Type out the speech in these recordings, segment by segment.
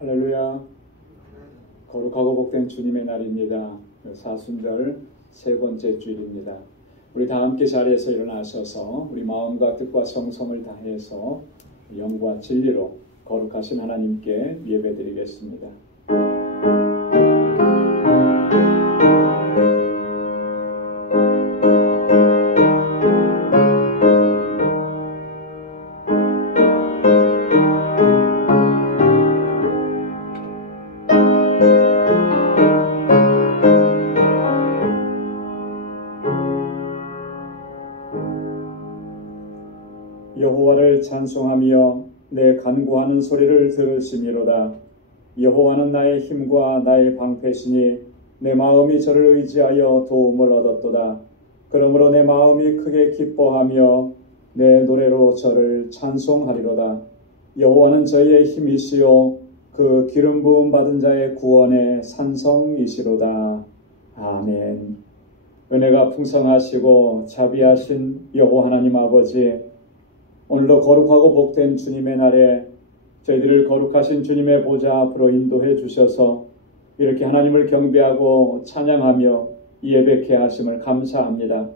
할렐루야. 거룩하고 복된 주님의 날입니다. 사순절 세 번째 주일입니다. 우리 다 함께 자리에서 일어나셔서 우리 마음과 뜻과 성성을 다해서 영과 진리로 거룩하신 하나님께 예배드리겠습니다. 여호와를 찬송하며 내 간구하는 소리를 들으시미로다. 여호와는 나의 힘과 나의 방패시니 내 마음이 저를 의지하여 도움을 얻었도다. 그러므로 내 마음이 크게 기뻐하며 내 노래로 저를 찬송하리로다. 여호와는 저희의 힘이시요 그 기름 부음 받은 자의 구원의 산성이시로다. 아멘. 은혜가 풍성하시고 자비하신 여호와 하나님 아버지, 오늘도 거룩하고 복된 주님의 날에 저희들을 거룩하신 주님의 보좌 앞으로 인도해 주셔서 이렇게 하나님을 경배하고 찬양하며 예배케 하심을 감사합니다.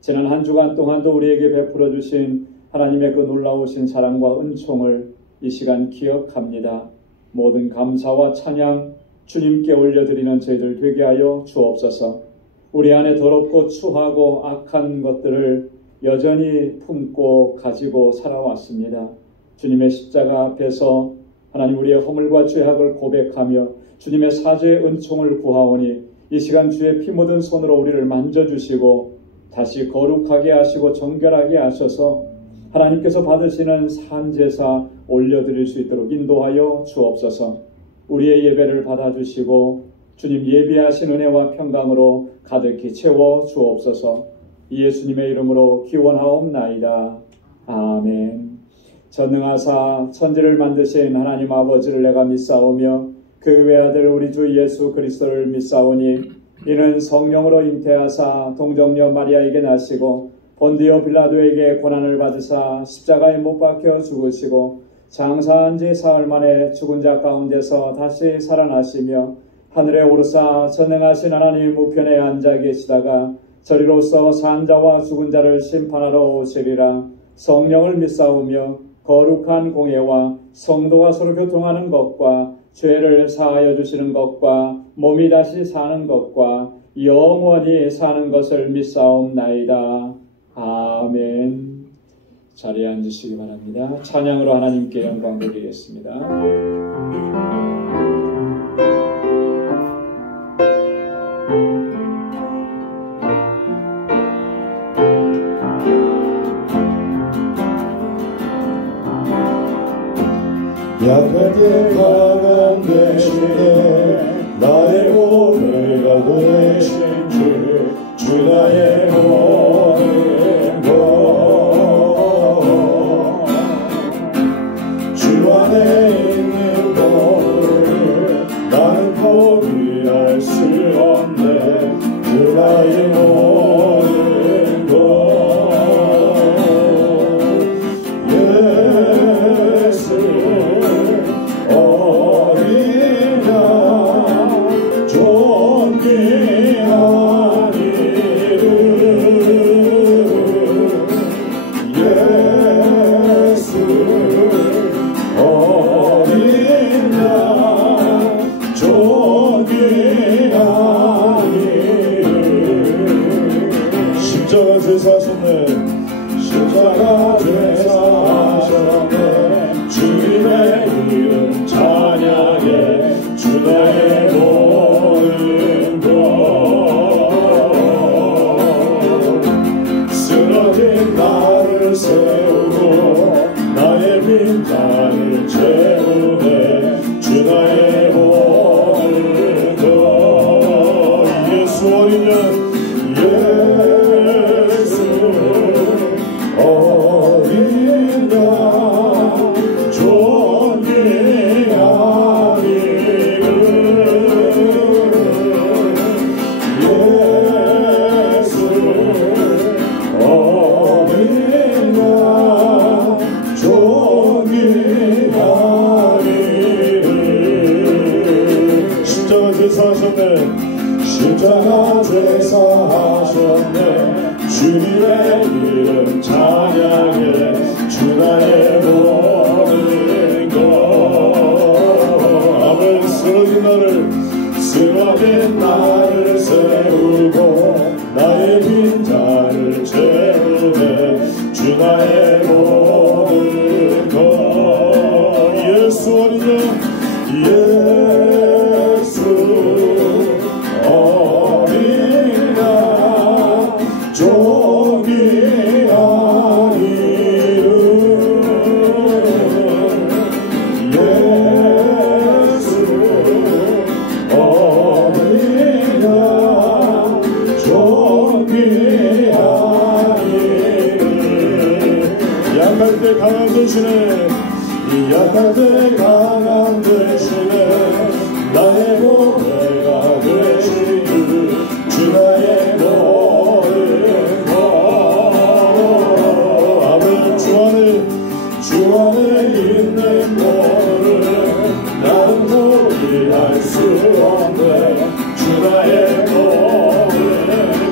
지난 한 주간 동안도 우리에게 베풀어 주신 하나님의 그 놀라우신 사랑과 은총을 이 시간 기억합니다. 모든 감사와 찬양 주님께 올려드리는 저희들 되게 하여 주옵소서. 우리 안에 더럽고 추하고 악한 것들을 여전히 품고 가지고 살아왔습니다. 주님의 십자가 앞에서 하나님 우리의 허물과 죄악을 고백하며 주님의 사죄의 은총을 구하오니 이 시간 주의 피 묻은 손으로 우리를 만져주시고 다시 거룩하게 하시고 정결하게 하셔서 하나님께서 받으시는 산제사 올려드릴 수 있도록 인도하여 주옵소서. 우리의 예배를 받아주시고 주님 예비하신 은혜와 평강으로 가득히 채워 주옵소서. 예수님의 이름으로 기원하옵나이다. 아멘. 전능하사 천지를 만드신 하나님 아버지를 내가 믿사오며 그 외아들 우리 주 예수 그리스도를 믿사오니 이는 성령으로 잉태하사 동정녀 마리아에게 나시고 본디오 빌라도에게 고난을 받으사 십자가에 못 박혀 죽으시고 장사한 지 사흘 만에 죽은 자 가운데서 다시 살아나시며 하늘에 오르사 전능하신 하나님 우편에 앉아 계시다가 저리로서 산 자와 죽은 자를 심판하러 오시리라. 성령을 믿사오며 거룩한 공예와 성도가 서로 교통하는 것과 죄를 사하여 주시는 것과 몸이 다시 사는 것과 영원히 사는 것을 믿사옵나이다. 아멘. 자리에 앉으시기 바랍니다. 찬양으로 하나님께 영광 드리겠습니다. 약할 때 강한 대신에 나의 몸을 가보내신 주 나의 모든 것 주 안에 있는 것을 나는 포기할 수 없네. 주 나의 모든 것 십자가 되사셨네. 주님의 이름 찬양해. 주 나의 모든 것 쓰러진 나를 세우고 나의 빈잔을 채우네. 주 나의 모든 것 예수 어리면 존귀하리를 죄사하셨네. 십자가 죄사하셨네. 주님의 이름 찬양해. 주 나의 모든 것. 아멘. 쓰러진 나를 쓰러진 나를 세우고 나의 빈자를 채우네. 주 나의 모든 것. 예수 어린 양 예수 어린 양 존귀한 이름 예수 어린 양 존귀한 이름. 약할 때 강한 대신에 약할 때 강한 대신에 나의 보배가 되신 주 나의 모든 것. 아멘. 주 안에 있는 것을 나는 포기할 수 없네. 주 나의 모든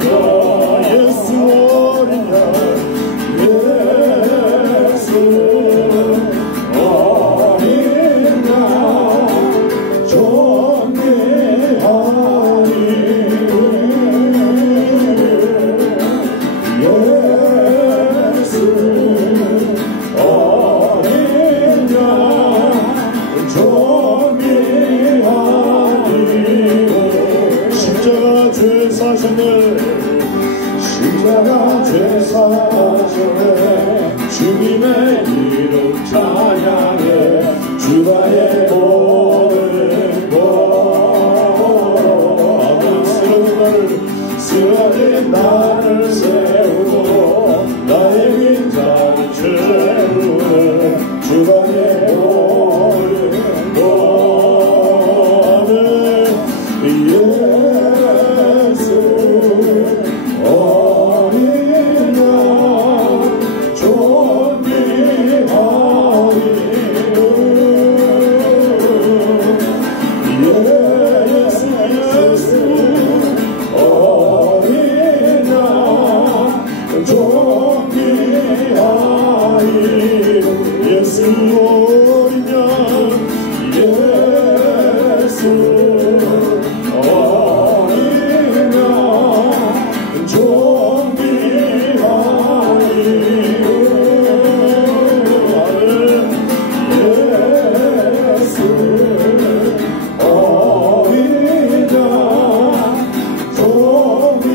것. 예수 어린 양 예수 십자가 죄사하셨네. 주님의 이름 찬양해. 주 나의 모든 것. 아멘. 쓰러진 나를 세우고 나의 빈자를 채우네. 주 나의 모든 것. 아멘. 예수 어린 양 존귀한 이름 예수 어린 양 존귀한 이름 예수 어린 양 예수 어린 양 존귀한 이름 예수 어린 양 존귀한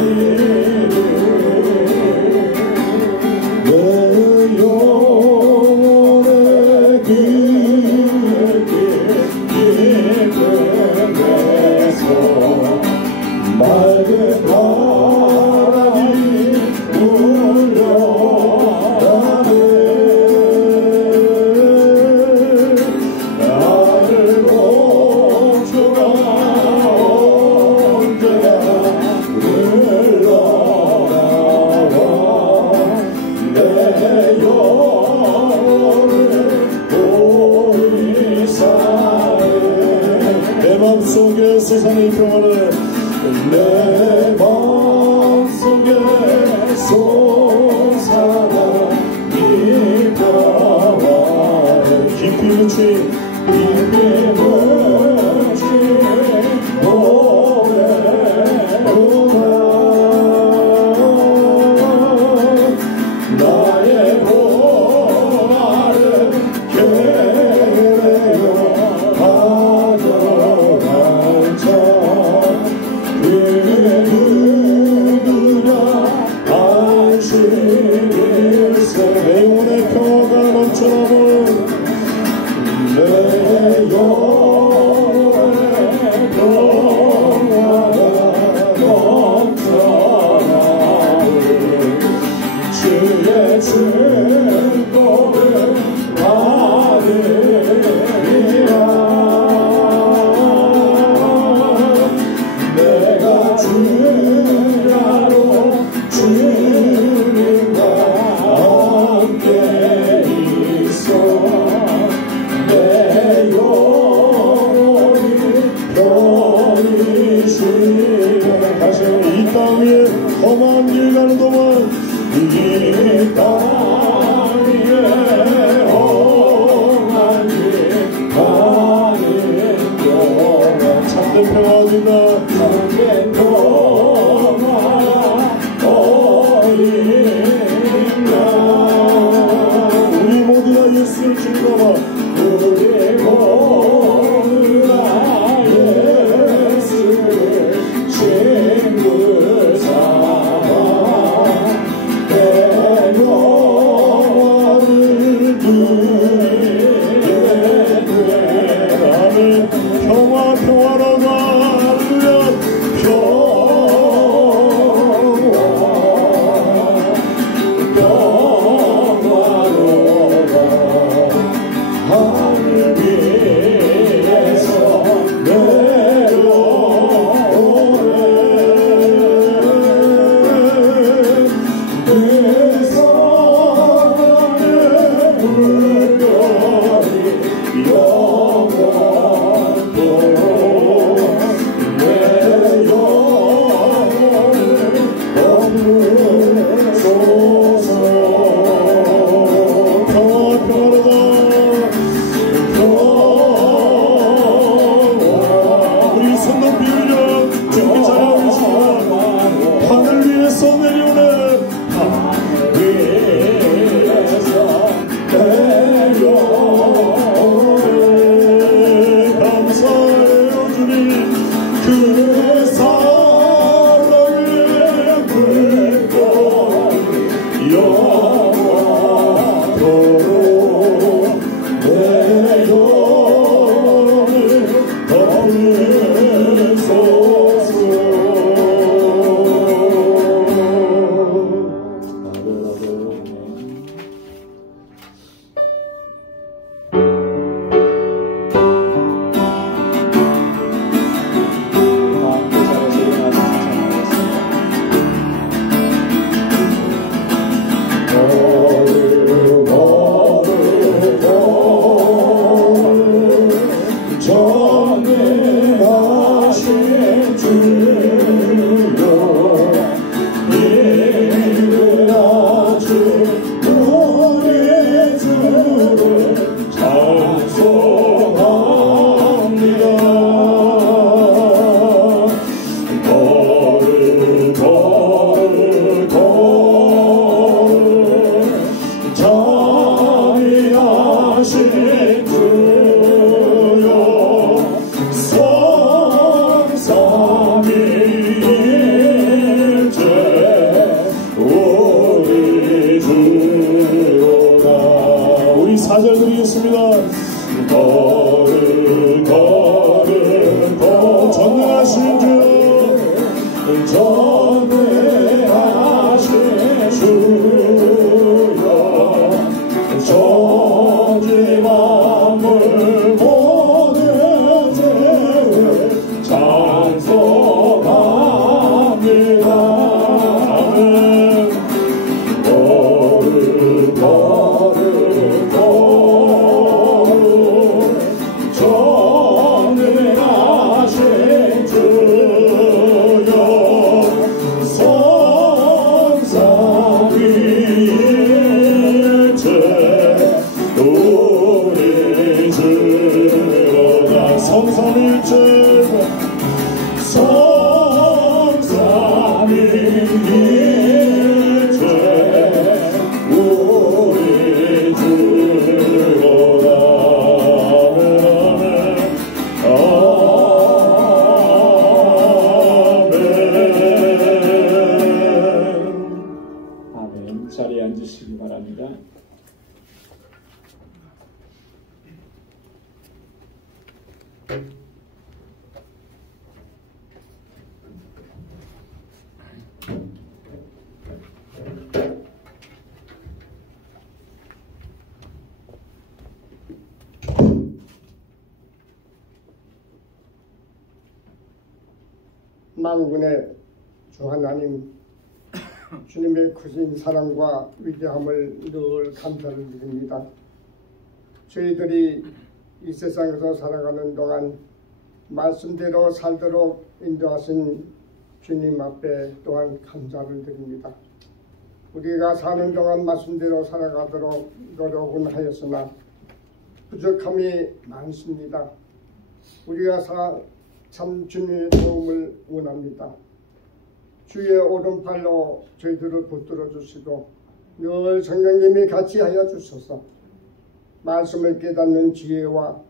이름 내 영혼의 깊은 맑은 바람이 울려가네. 나를 고쳐가 언제나 흘러나와 내 영혼을 보이사네. 내 맘속에 세상의 평화를 내 마음속에 솟아나니 평화에 깊이 묻힌 노래로다 나의 보화를 계레어 가져갈 자 누구나 안식일세. 내 영혼의 평화가 넘쳐나는 내 영혼 이 땅 위에 험한 길 가는 동안 참된 평화 어디나 참된 평화 어디나 우리 모두 다 예수를 증거하 우리 모두 다 예수를 친구 삼아 대명화를 누리게 되라는 평화 평화로가 할렐루야 평화로가 하늘 위에서 내려오네 그 사랑의 물결이 영원토록 내 영혼을 머무소서 평화로다 우리 손 높이 올려 주님께 찬양하고 있습니다. 하늘 위에서 내려오네 하늘 위에서 내려오네 감사해요 주님 그 사랑의 물결이 영원토록 내 영혼을 머무소서 전능하신 주여 일어나주 우리 주를 찬송합니다 잔인하신 주여 성삼위일체 우리 주로다 우리 사절 드리겠습니다 전능하신 주 전능하신 주여 천지 만물 모든 죄를 찬송합니다 아멘 전능하신 주여 성삼위일체 우리 주로다 성삼위일체 성삼위일체 우리 주로다 아멘. 자리에 앉으시기 바랍니다. 만군의 주 하나님, 주님의 크신 사랑과 위대함을 늘 감사를 드립니다. 저희들이 이 세상에서 살아가는 동안 말씀대로 살도록 인도하신 주님 앞에 또한 감사를 드립니다. 우리가 사는 동안 말씀대로 살아가도록 노력은 하였으나 부족함이 많습니다. 우리가 참 주님의 도움을 원합니다. 주의 오른팔로 저희들을 붙들어 주시고 늘 성령님이 같이 하여 주소서. 말씀을 깨닫는 지혜와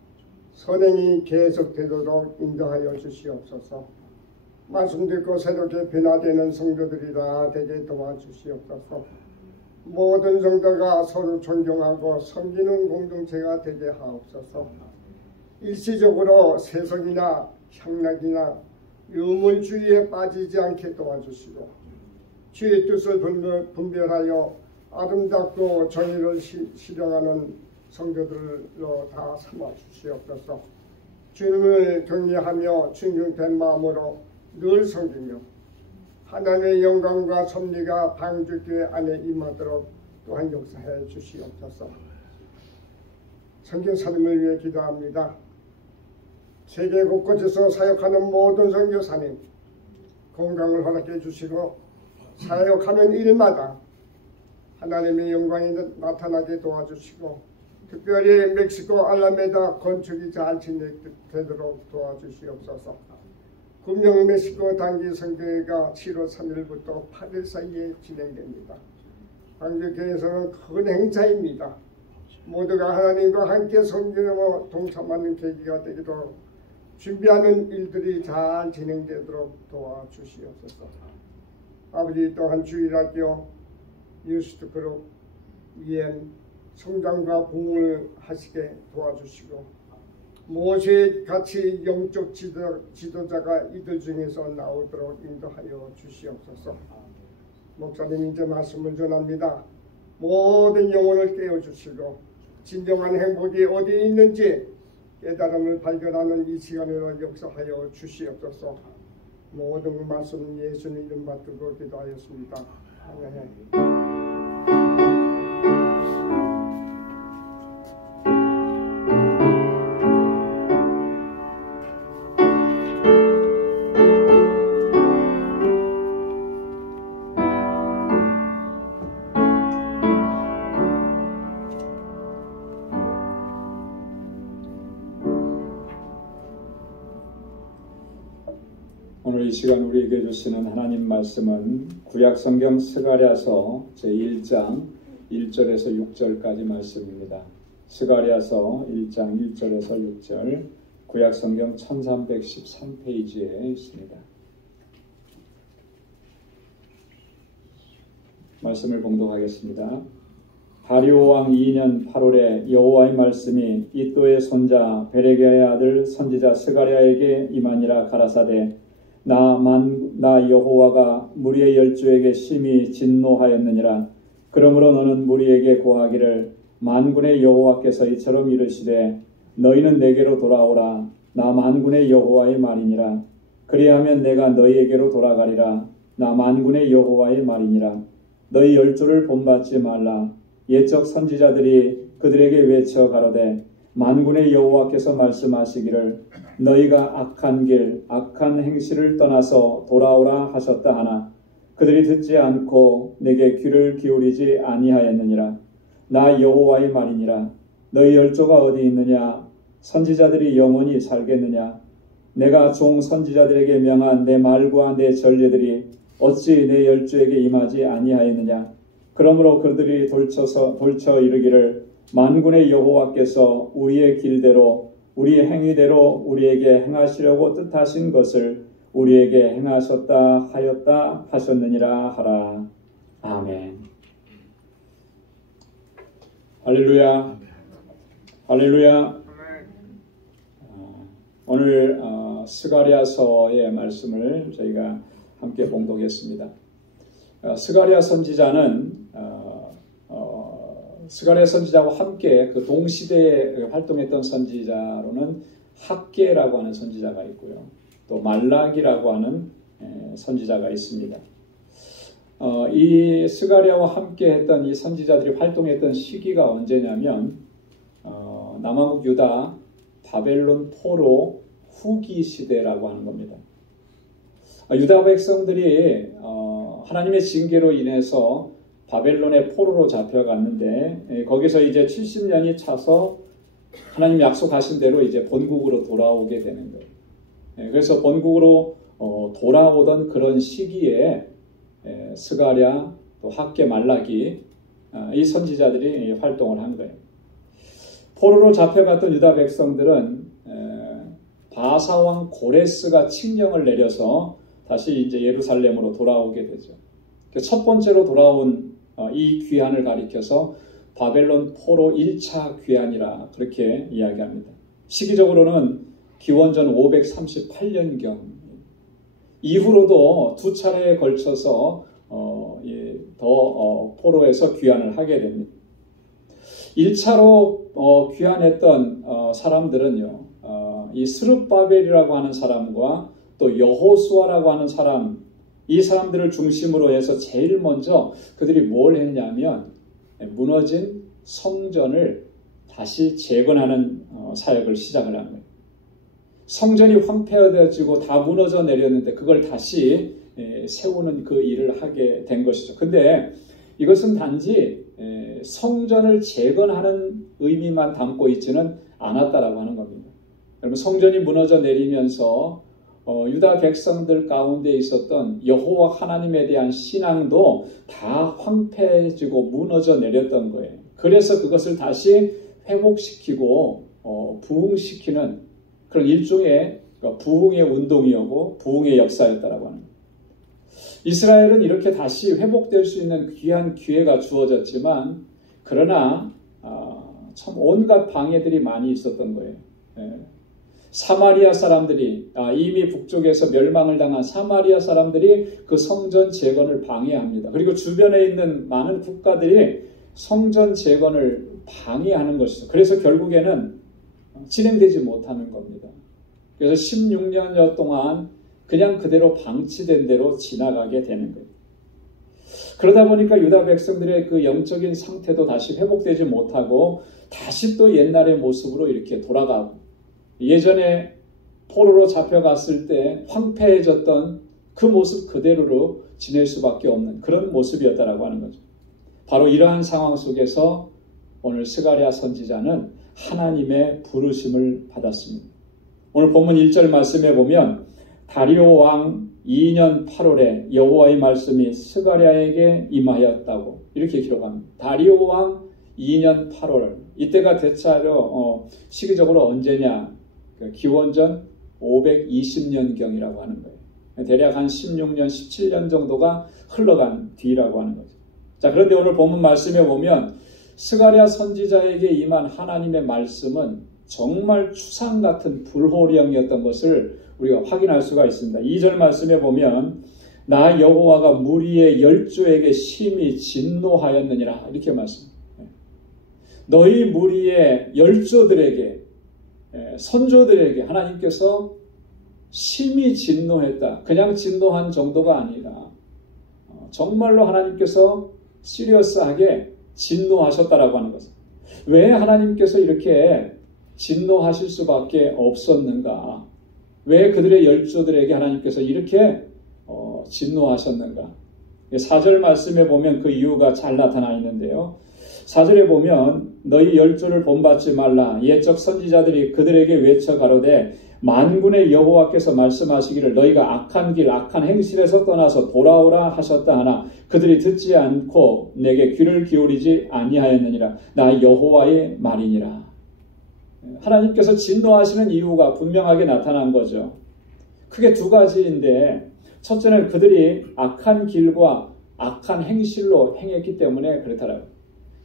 선행이 계속되도록 인도하여 주시옵소서. 말씀 듣고 새롭게 변화되는 성도들이 다 되게 도와주시옵소서. 모든 성도가 서로 존경하고 섬기는 공동체가 되게 하옵소서. 일시적으로 세속이나 향락이나 유물주의에 빠지지 않게 도와주시고 주의 뜻을 분별하여 아름답고 정의를 실행하는 성도들로 다 삼아 주시옵소서. 주님을 경외하며 충성된 마음으로 늘 섬기며 하나님의 영광과 섭리가 방주교회 안에 임하도록 또한 역사해 주시옵소서. 성경 사님을 위해 기도합니다. 세계 곳곳에서 사역하는 모든 선교사님 건강을 허락해 주시고 사역하는 일마다 하나님의 영광이 나타나게 도와주시고 특별히 멕시코 알라메다 건축이 잘 진행되도록 도와주시옵소서. 금령 멕시코 단기 선교회가 7월 3일부터 8일 사이에 진행됩니다. 광주교회에서는 큰 행사입니다. 모두가 하나님과 함께 섬기며 동참하는 계기가 되기도 준비하는 일들이 잘 진행되도록 도와주시옵소서. 아버지 또한 주일학교, 뉴스그룹, EM 성장과 부흥을 하시게 도와주시고 모세 같이 영적 지도자가 이들 중에서 나오도록 인도하여 주시옵소서. 목사님 이제 말씀을 전합니다. 모든 영혼을 깨워주시고 진정한 행복이 어디 있는지 깨달음을 발견하는 이 시간으로 역사하여 주시옵소서. 모든 말씀 예수님 이름 받들고 기도하였습니다. 아멘. 오늘 이 시간 우리에게 주시는 하나님 말씀은 구약성경 스가랴서 제1장 1절에서 6절까지 말씀입니다. 스가랴서 1장 1절에서 6절 구약성경 1313페이지에 있습니다. 말씀을 봉독하겠습니다. 다리오 왕 2년 8월에 여호와의 말씀이 이도의 손자 베레기야의 아들 선지자 스가랴에게 임하니라. 가라사대 나 여호와가 무리의 열조에게 심히 진노하였느니라. 그러므로 너는 무리에게 고하기를 만군의 여호와께서 이처럼 이르시되 너희는 내게로 돌아오라. 나 만군의 여호와의 말이니라. 그리하면 내가 너희에게로 돌아가리라. 나 만군의 여호와의 말이니라. 너희 열조를 본받지 말라. 옛적 선지자들이 그들에게 외쳐 가로되 만군의 여호와께서 말씀하시기를 너희가 악한 길 악한 행실을 떠나서 돌아오라 하셨다 하나 그들이 듣지 않고 내게 귀를 기울이지 아니하였느니라. 나 여호와의 말이니라. 너희 열조가 어디 있느냐? 선지자들이 영원히 살겠느냐? 내가 종 선지자들에게 명한 내 말과 내 전례들이 어찌 내 열조에게 임하지 아니하였느냐? 그러므로 그들이 돌쳐 이르기를 만군의 여호와께서 우리의 길대로 우리의 행위대로 우리에게 행하시려고 뜻하신 것을 우리에게 행하셨다 하였다 하셨느니라 하라. 아멘. 할렐루야. 할렐루야. 오늘 스가랴서의 말씀을 저희가 함께 봉독했습니다. 스가랴 선지자는 스가랴 선지자와 함께 그 동시대에 활동했던 선지자로는 학계라고 하는 선지자가 있고요. 또 말라기라고 하는 선지자가 있습니다. 이 스가랴와 함께 했던 이 선지자들이 활동했던 시기가 언제냐면 남왕국 유다 바벨론 포로 후기 시대라고 하는 겁니다. 유다 백성들이 하나님의 징계로 인해서 바벨론의 포로로 잡혀갔는데 거기서 이제 70년이 차서 하나님 약속하신 대로 이제 본국으로 돌아오게 되는 거예요. 그래서 본국으로 돌아오던 그런 시기에 스가랴, 또 학개, 말라기 이 선지자들이 활동을 한 거예요. 포로로 잡혀갔던 유다 백성들은 바사왕 고레스가 칙령을 내려서 다시 이제 예루살렘으로 돌아오게 되죠. 첫 번째로 돌아온 이 귀환을 가리켜서 바벨론 포로 1차 귀환이라 그렇게 이야기합니다. 시기적으로는 기원전 538년경 이후로도 두 차례에 걸쳐서 포로에서 귀환을 하게 됩니다. 1차로 귀환했던 사람들은요, 이 스룹바벨이라고 하는 사람과 또 여호수아라고 하는 사람, 이 사람들을 중심으로 해서 제일 먼저 그들이 뭘 했냐면 무너진 성전을 다시 재건하는 사역을 시작을 한 거예요. 성전이 황폐해지고 다 무너져 내렸는데 그걸 다시 세우는 그 일을 하게 된 것이죠. 근데 이것은 단지 성전을 재건하는 의미만 담고 있지는 않았다라고 하는 겁니다. 여러분, 성전이 무너져 내리면서 유다 백성들 가운데 있었던 여호와 하나님에 대한 신앙도 다 황폐해지고 무너져 내렸던 거예요. 그래서 그것을 다시 회복시키고 부흥시키는 그런 일종의 부흥의 운동이었고 부흥의 역사였다라고 하는 거예요. 이스라엘은 이렇게 다시 회복될 수 있는 귀한 기회가 주어졌지만 그러나 참 온갖 방해들이 많이 있었던 거예요. 사마리아 사람들이 이미 북쪽에서 멸망을 당한 사마리아 사람들이 그 성전 재건을 방해합니다. 그리고 주변에 있는 많은 국가들이 성전 재건을 방해하는 것이죠. 그래서 결국에는 진행되지 못하는 겁니다. 그래서 16년여 동안 그냥 그대로 방치된 대로 지나가게 되는 거예요. 그러다 보니까 유다 백성들의 그 영적인 상태도 다시 회복되지 못하고 다시 또 옛날의 모습으로 이렇게 돌아가고 예전에 포로로 잡혀갔을 때 황폐해졌던 그 모습 그대로로 지낼 수밖에 없는 그런 모습이었다라고 하는 거죠. 바로 이러한 상황 속에서 오늘 스가랴 선지자는 하나님의 부르심을 받았습니다. 오늘 본문 1절 말씀에 보면 다리오 왕 2년 8월에 여호와의 말씀이 스가랴에게 임하였다고 이렇게 기록합니다. 다리오 왕 2년 8월 이때가 대체로 시기적으로 언제냐? 기원전 520년경이라고 하는 거예요. 대략 한 16년, 17년 정도가 흘러간 뒤라고 하는 거죠. 자, 그런데 오늘 본문 말씀에 보면 스가랴 선지자에게 임한 하나님의 말씀은 정말 추상 같은 불호령이었던 것을 우리가 확인할 수가 있습니다. 2절 말씀에 보면 나 여호와가 무리의 열조에게 심히 진노하였느니라 이렇게 말씀합니다. 너희 무리의 열조들에게 선조들에게 하나님께서 심히 진노했다. 그냥 진노한 정도가 아니라 정말로 하나님께서 시리어스하게 진노하셨다라고 하는 것은 왜 하나님께서 이렇게 진노하실 수밖에 없었는가? 왜 그들의 열조들에게 하나님께서 이렇게 진노하셨는가? 4절 말씀에 보면 그 이유가 잘 나타나 있는데요. 4절에 보면 너희 열조를 본받지 말라. 옛적 선지자들이 그들에게 외쳐 가로되 만군의 여호와께서 말씀하시기를 너희가 악한 길 악한 행실에서 떠나서 돌아오라 하셨다 하나 그들이 듣지 않고 내게 귀를 기울이지 아니하였느니라. 나 여호와의 말이니라. 하나님께서 진노하시는 이유가 분명하게 나타난 거죠. 크게 두 가지인데 첫째는 그들이 악한 길과 악한 행실로 행했기 때문에 그렇더라고요.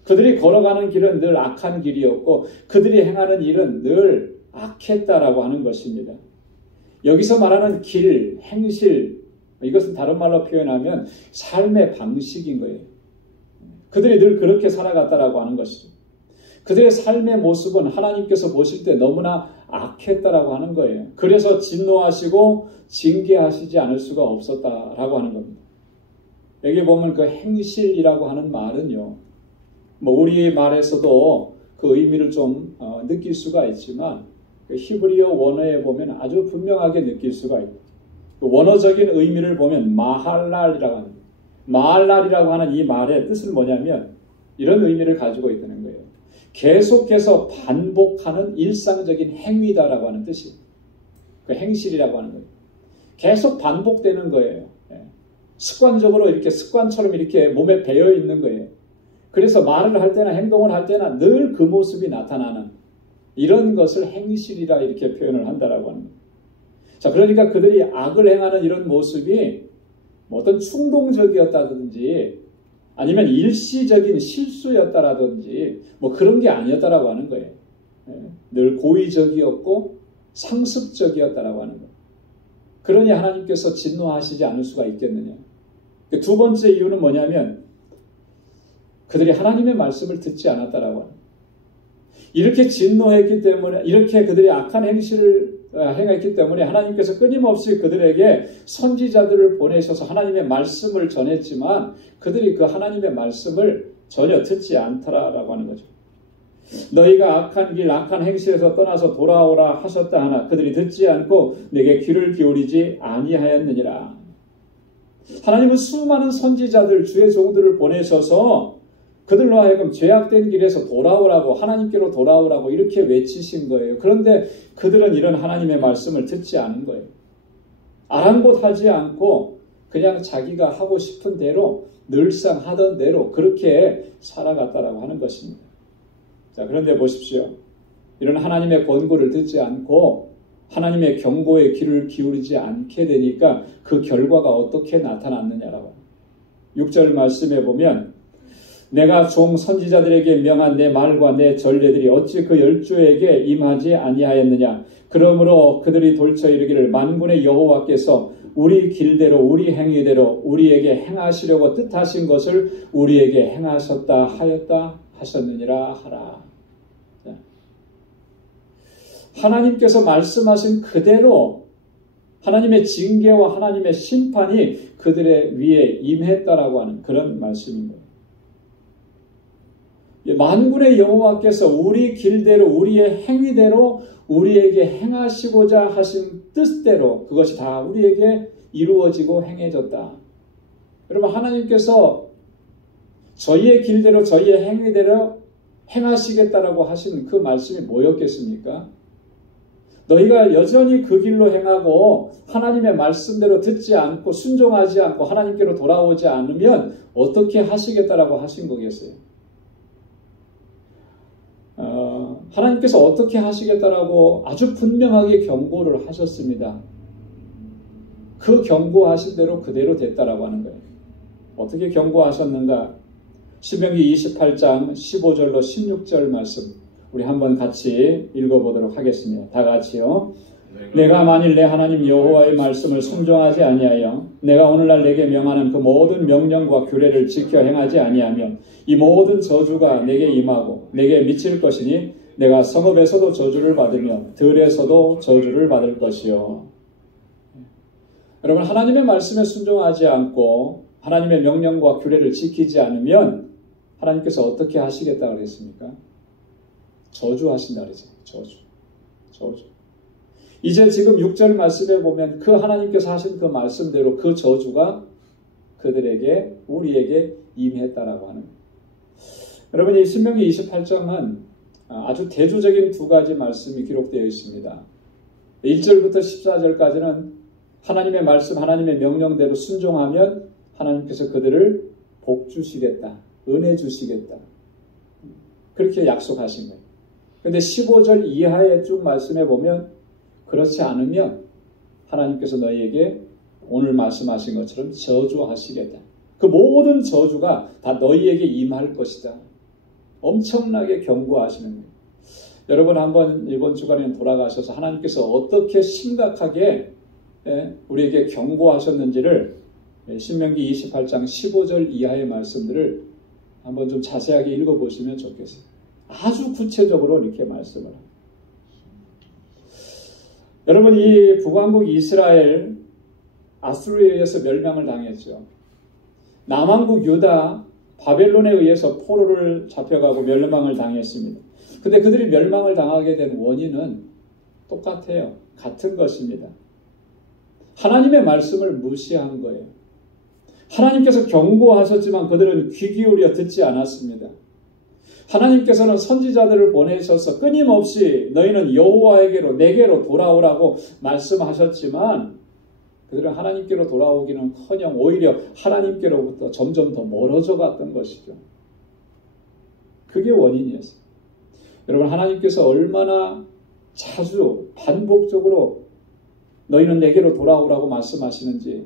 그들이 걸어가는 길은 늘 악한 길이었고 그들이 행하는 일은 늘 악했다라고 하는 것입니다. 여기서 말하는 길, 행실, 이것은 다른 말로 표현하면 삶의 방식인 거예요. 그들이 늘 그렇게 살아갔다라고 하는 것이죠. 그들의 삶의 모습은 하나님께서 보실 때 너무나 악했다라고 하는 거예요. 그래서 진노하시고 징계하시지 않을 수가 없었다라고 하는 겁니다. 여기 보면 그 행실이라고 하는 말은요, 우리 말에서도 그 의미를 좀 느낄 수가 있지만 그 히브리어 원어에 보면 아주 분명하게 느낄 수가 있고 그 원어적인 의미를 보면 마할랄이라고 합니다. 말날이라고 하는 이 말의 뜻은 뭐냐면 이런 의미를 가지고 있다는 거예요. 계속해서 반복하는 일상적인 행위다라고 하는 뜻이에요. 그 행실이라고 하는 거예요. 계속 반복되는 거예요. 습관적으로 이렇게 습관처럼 이렇게 몸에 배어 있는 거예요. 그래서 말을 할 때나 행동을 할 때나 늘 그 모습이 나타나는 이런 것을 행실이라 이렇게 표현을 한다라고 하는 거예요. 자, 그러니까 그들이 악을 행하는 이런 모습이 뭐 어떤 충동적이었다든지 아니면 일시적인 실수였다라든지 뭐 그런 게 아니었다라고 하는 거예요. 늘 고의적이었고 상습적이었다라고 하는 거예요. 그러니 하나님께서 진노하시지 않을 수가 있겠느냐. 두 번째 이유는 뭐냐면 그들이 하나님의 말씀을 듣지 않았다라고 하는 거예요. 이렇게 진노했기 때문에 이렇게 그들이 악한 행실을 행했기 때문에 하나님께서 끊임없이 그들에게 선지자들을 보내셔서 하나님의 말씀을 전했지만 그들이 그 하나님의 말씀을 전혀 듣지 않더라라고 하는 거죠. 너희가 악한 길 악한 행실에서 떠나서 돌아오라 하셨다 하나 그들이 듣지 않고 내게 귀를 기울이지 아니하였느니라. 하나님은 수많은 선지자들 주의 종들을 보내셔서 그들로 하여금 죄악된 길에서 돌아오라고 하나님께로 돌아오라고 이렇게 외치신 거예요. 그런데 그들은 이런 하나님의 말씀을 듣지 않은 거예요. 아랑곳하지 않고 그냥 자기가 하고 싶은 대로 늘상 하던 대로 그렇게 살아갔다라고 하는 것입니다. 자, 그런데 보십시오. 이런 하나님의 권고를 듣지 않고 하나님의 경고에 귀를 기울이지 않게 되니까 그 결과가 어떻게 나타났느냐라고. 6절 말씀에 보면 내가 종 선지자들에게 명한 내 말과 내 전례들이 어찌 그 열조에게 임하지 아니하였느냐. 그러므로 그들이 돌쳐 이르기를 만군의 여호와께서 우리 길대로 우리 행위대로 우리에게 행하시려고 뜻하신 것을 우리에게 행하셨다 하였다 하셨느니라 하라. 하나님께서 말씀하신 그대로 하나님의 징계와 하나님의 심판이 그들의 위에 임했다라고 하는 그런 말씀입니다. 만군의 여호와께서 우리 길대로 우리의 행위대로 우리에게 행하시고자 하신 뜻대로 그것이 다 우리에게 이루어지고 행해졌다. 여러분 하나님께서 저희의 길대로 저희의 행위대로 행하시겠다라고 하신 그 말씀이 뭐였겠습니까? 너희가 여전히 그 길로 행하고 하나님의 말씀대로 듣지 않고 순종하지 않고 하나님께로 돌아오지 않으면 어떻게 하시겠다라고 하신 거겠어요? 하나님께서 어떻게 하시겠다라고 아주 분명하게 경고를 하셨습니다. 그 경고하신 대로 그대로 됐다라고 하는 거예요. 어떻게 경고하셨는가? 신명기 28장 15절로 16절 말씀 우리 한번 같이 읽어보도록 하겠습니다. 다 같이요. 내가 만일 내 하나님 여호와의 말씀을 순종하지 아니하여 내가 오늘날 내게 명하는 그 모든 명령과 규례를 지켜 행하지 아니하면 이 모든 저주가 내게 임하고 내게 미칠 것이니 내가 성읍에서도 저주를 받으며 들에서도 저주를 받을 것이요. 여러분 하나님의 말씀에 순종하지 않고 하나님의 명령과 규례를 지키지 않으면 하나님께서 어떻게 하시겠다고 그랬습니까? 저주하신다 그러죠. 저주. 이제 지금 6절 말씀에 보면 그 하나님께서 하신 그 말씀대로 그 저주가 그들에게 우리에게 임했다라고 하는 거예요. 여러분 이 신명기 28장은 아주 대조적인 두 가지 말씀이 기록되어 있습니다. 1절부터 14절까지는 하나님의 말씀, 하나님의 명령대로 순종하면 하나님께서 그들을 복 주시겠다, 은혜 주시겠다. 그렇게 약속하신 거예요. 그런데 15절 이하에 쭉 말씀해 보면 그렇지 않으면 하나님께서 너희에게 오늘 말씀하신 것처럼 저주하시겠다. 그 모든 저주가 다 너희에게 임할 것이다. 엄청나게 경고하시는 거예요. 여러분 한번 이번 주간에 돌아가셔서 하나님께서 어떻게 심각하게 우리에게 경고하셨는지를 신명기 28장 15절 이하의 말씀들을 한번 좀 자세하게 읽어보시면 좋겠어요. 아주 구체적으로 이렇게 말씀을 합니다. 여러분 이 북왕국 이스라엘 아수르에 의해서 멸망을 당했죠. 남왕국 유다 바벨론에 의해서 포로를 잡혀가고 멸망을 당했습니다. 근데 그들이 멸망을 당하게 된 원인은 똑같아요. 같은 것입니다. 하나님의 말씀을 무시한 거예요. 하나님께서 경고하셨지만 그들은 귀 기울여 듣지 않았습니다. 하나님께서는 선지자들을 보내셔서 끊임없이 너희는 여호와에게로 내게로 돌아오라고 말씀하셨지만 그들은 하나님께로 돌아오기는커녕 오히려 하나님께로부터 점점 더 멀어져 갔던 것이죠. 그게 원인이었어요. 여러분, 하나님께서 얼마나 자주 반복적으로 너희는 내게로 돌아오라고 말씀하시는지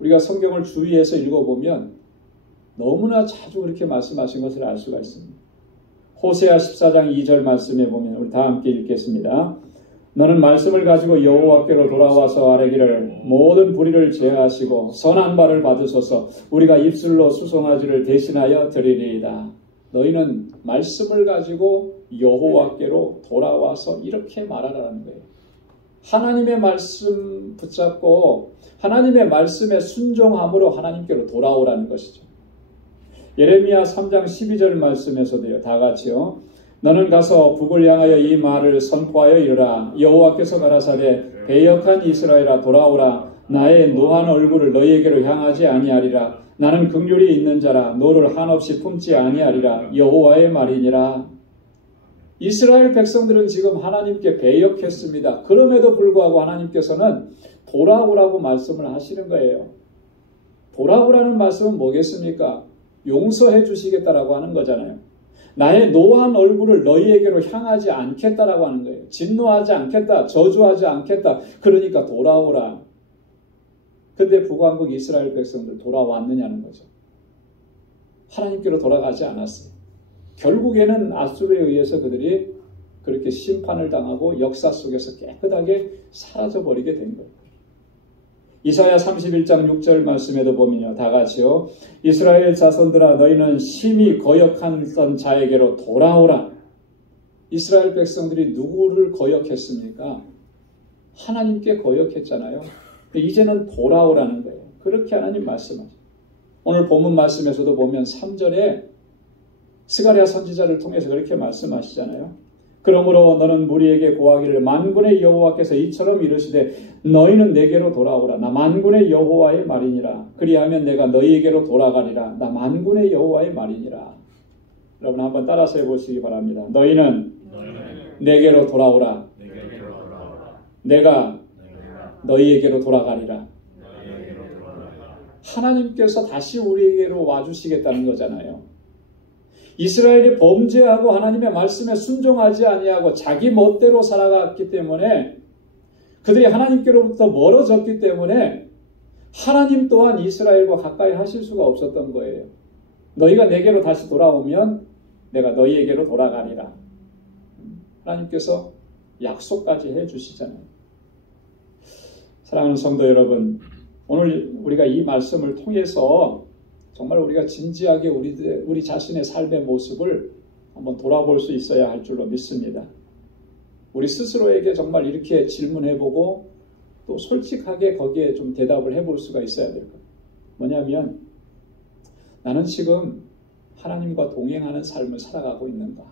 우리가 성경을 주의해서 읽어보면 너무나 자주 그렇게 말씀하신 것을 알 수가 있습니다. 호세아 14장 2절 말씀에 보면 우리 다 함께 읽겠습니다. 너는 말씀을 가지고 여호와께로 돌아와서 아뢰기를 모든 불의를 제하시고 선한 바를 받으소서 우리가 입술로 수송아지를 대신하여 드리리이다. 너희는 말씀을 가지고 여호와께로 돌아와서 이렇게 말하라는 거예요. 하나님의 말씀 붙잡고 하나님의 말씀에 순종함으로 하나님께로 돌아오라는 것이죠. 예레미야 3장 12절 말씀에서도요. 다 같이요. 너는 가서 북을 향하여 이 말을 선포하여 이르라. 여호와께서 가라사대 배역한 이스라엘아 돌아오라. 나의 노한 얼굴을 너희에게로 향하지 아니하리라. 나는 긍휼이 있는 자라 너를 한없이 품지 아니하리라. 여호와의 말이니라. 이스라엘 백성들은 지금 하나님께 배역했습니다. 그럼에도 불구하고 하나님께서는 돌아오라고 말씀을 하시는 거예요. 돌아오라는 말씀은 뭐겠습니까? 용서해 주시겠다라고 하는 거잖아요. 나의 노한 얼굴을 너희에게로 향하지 않겠다라고 하는 거예요. 진노하지 않겠다. 저주하지 않겠다. 그러니까 돌아오라. 근데 북왕국 이스라엘 백성들 돌아왔느냐는 거죠. 하나님께로 돌아가지 않았어요. 결국에는 아수르에 의해서 그들이 그렇게 심판을 당하고 역사 속에서 깨끗하게 사라져버리게 된 거예요. 이사야 31장 6절 말씀에도 보면요. 다 같이요. 이스라엘 자손들아 너희는 심히 거역한 자에게로 돌아오라. 이스라엘 백성들이 누구를 거역했습니까? 하나님께 거역했잖아요. 이제는 돌아오라는 거예요. 그렇게 하나님 말씀하죠. 오늘 본문 말씀에서도 보면 3절에 스가랴 선지자를 통해서 그렇게 말씀하시잖아요. 그러므로 너는 무리에게 고하기를 만군의 여호와께서 이처럼 이르시되 너희는 내게로 돌아오라. 나 만군의 여호와의 말이니라. 그리하면 내가 너희에게로 돌아가리라. 나 만군의 여호와의 말이니라. 여러분 한번 따라서 해보시기 바랍니다. 너희는 내게로 돌아오라. 내가 너희에게로 돌아가리라. 하나님께서 다시 우리에게로 와주시겠다는 거잖아요. 이스라엘이 범죄하고 하나님의 말씀에 순종하지 아니하고 자기 멋대로 살아갔기 때문에 그들이 하나님께로부터 멀어졌기 때문에 하나님 또한 이스라엘과 가까이 하실 수가 없었던 거예요. 너희가 내게로 다시 돌아오면 내가 너희에게로 돌아가리라. 하나님께서 약속까지 해주시잖아요. 사랑하는 성도 여러분, 오늘 우리가 이 말씀을 통해서 정말 우리가 진지하게 우리 자신의 삶의 모습을 한번 돌아볼 수 있어야 할 줄로 믿습니다. 우리 스스로에게 정말 이렇게 질문해보고 또 솔직하게 거기에 좀 대답을 해볼 수가 있어야 될 거예요. 뭐냐면 나는 지금 하나님과 동행하는 삶을 살아가고 있는가?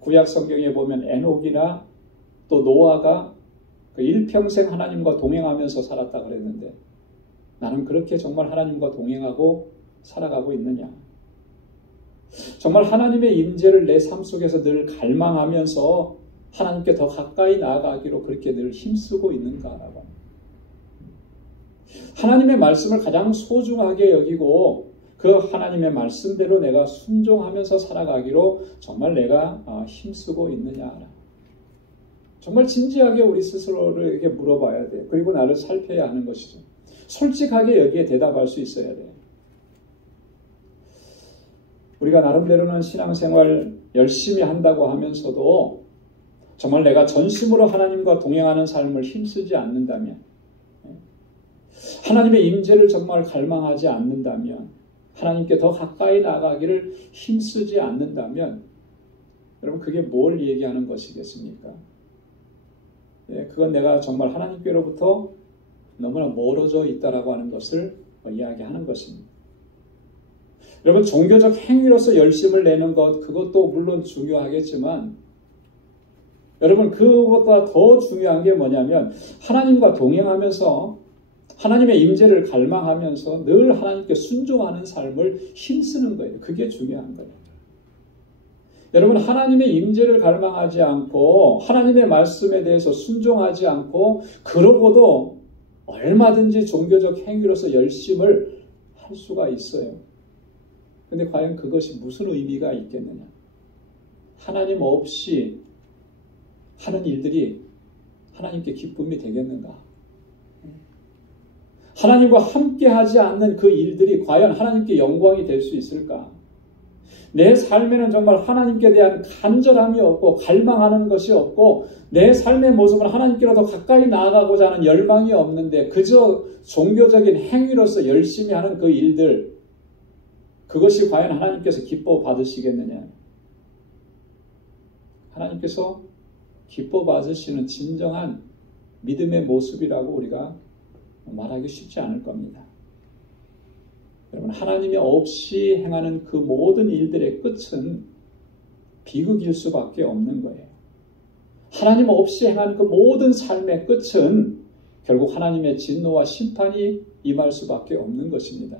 구약 성경에 보면 에녹이나 또 노아가 그 일평생 하나님과 동행하면서 살았다 그랬는데 나는 그렇게 정말 하나님과 동행하고 살아가고 있느냐? 정말 하나님의 임재를 내 삶 속에서 늘 갈망하면서 하나님께 더 가까이 나아가기로 그렇게 늘 힘쓰고 있는가라고. 하나님의 말씀을 가장 소중하게 여기고 그 하나님의 말씀대로 내가 순종하면서 살아가기로 정말 내가 힘쓰고 있느냐. 정말 진지하게 우리 스스로에게 물어봐야 돼. 그리고 나를 살펴야 하는 것이죠. 솔직하게 여기에 대답할 수 있어야 돼요. 우리가 나름대로는 신앙생활 열심히 한다고 하면서도 정말 내가 전심으로 하나님과 동행하는 삶을 힘쓰지 않는다면, 하나님의 임재를 정말 갈망하지 않는다면, 하나님께 더 가까이 나가기를 힘쓰지 않는다면 여러분 그게 뭘 얘기하는 것이겠습니까? 그건 내가 정말 하나님께로부터 너무나 멀어져 있다라고 하는 것을 이야기하는 것입니다. 여러분 종교적 행위로서 열심을 내는 것 그것도 물론 중요하겠지만 여러분 그것보다 더 중요한 게 뭐냐면 하나님과 동행하면서 하나님의 임재를 갈망하면서 늘 하나님께 순종하는 삶을 힘쓰는 거예요. 그게 중요한 거예요. 여러분, 하나님의 임재를 갈망하지 않고 하나님의 말씀에 대해서 순종하지 않고 그러고도 얼마든지 종교적 행위로서 열심을 할 수가 있어요. 근데 과연 그것이 무슨 의미가 있겠느냐? 하나님 없이 하는 일들이 하나님께 기쁨이 되겠는가? 하나님과 함께 하지 않는 그 일들이 과연 하나님께 영광이 될 수 있을까? 내 삶에는 정말 하나님께 대한 간절함이 없고 갈망하는 것이 없고 내 삶의 모습은 하나님께로 더 가까이 나아가고자 하는 열망이 없는데 그저 종교적인 행위로서 열심히 하는 그 일들, 그것이 과연 하나님께서 기뻐 받으시겠느냐? 하나님께서 기뻐 받으시는 진정한 믿음의 모습이라고 우리가 말하기 쉽지 않을 겁니다. 여러분, 하나님이 없이 행하는 그 모든 일들의 끝은 비극일 수밖에 없는 거예요. 하나님 없이 행하는 그 모든 삶의 끝은 결국 하나님의 진노와 심판이 임할 수밖에 없는 것입니다.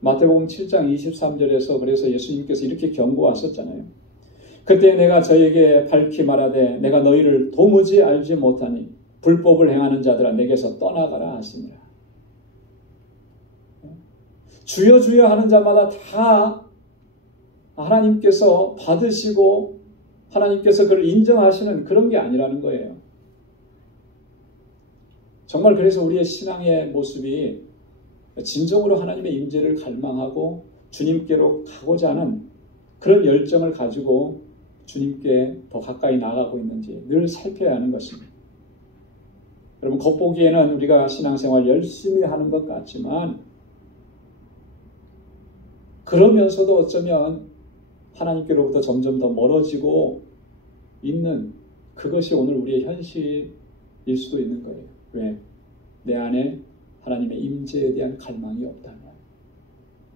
마태복음 7장 23절에서 그래서 예수님께서 이렇게 경고하셨잖아요. 그때 내가 저에게 밝히 말하되 내가 너희를 도무지 알지 못하니 불법을 행하는 자들아 내게서 떠나가라 하시니라. 주여 주여 하는 자마다 다 하나님께서 받으시고 하나님께서 그를 인정하시는 그런 게 아니라는 거예요. 정말 그래서 우리의 신앙의 모습이 진정으로 하나님의 임재를 갈망하고 주님께로 가고자 하는 그런 열정을 가지고 주님께 더 가까이 나아가고 있는지 늘 살펴야 하는 것입니다. 여러분, 겉보기에는 우리가 신앙생활 열심히 하는 것 같지만 그러면서도 어쩌면 하나님께로부터 점점 더 멀어지고 있는 그것이 오늘 우리의 현실일 수도 있는 거예요. 왜? 내 안에 하나님의 임재에 대한 갈망이 없다면,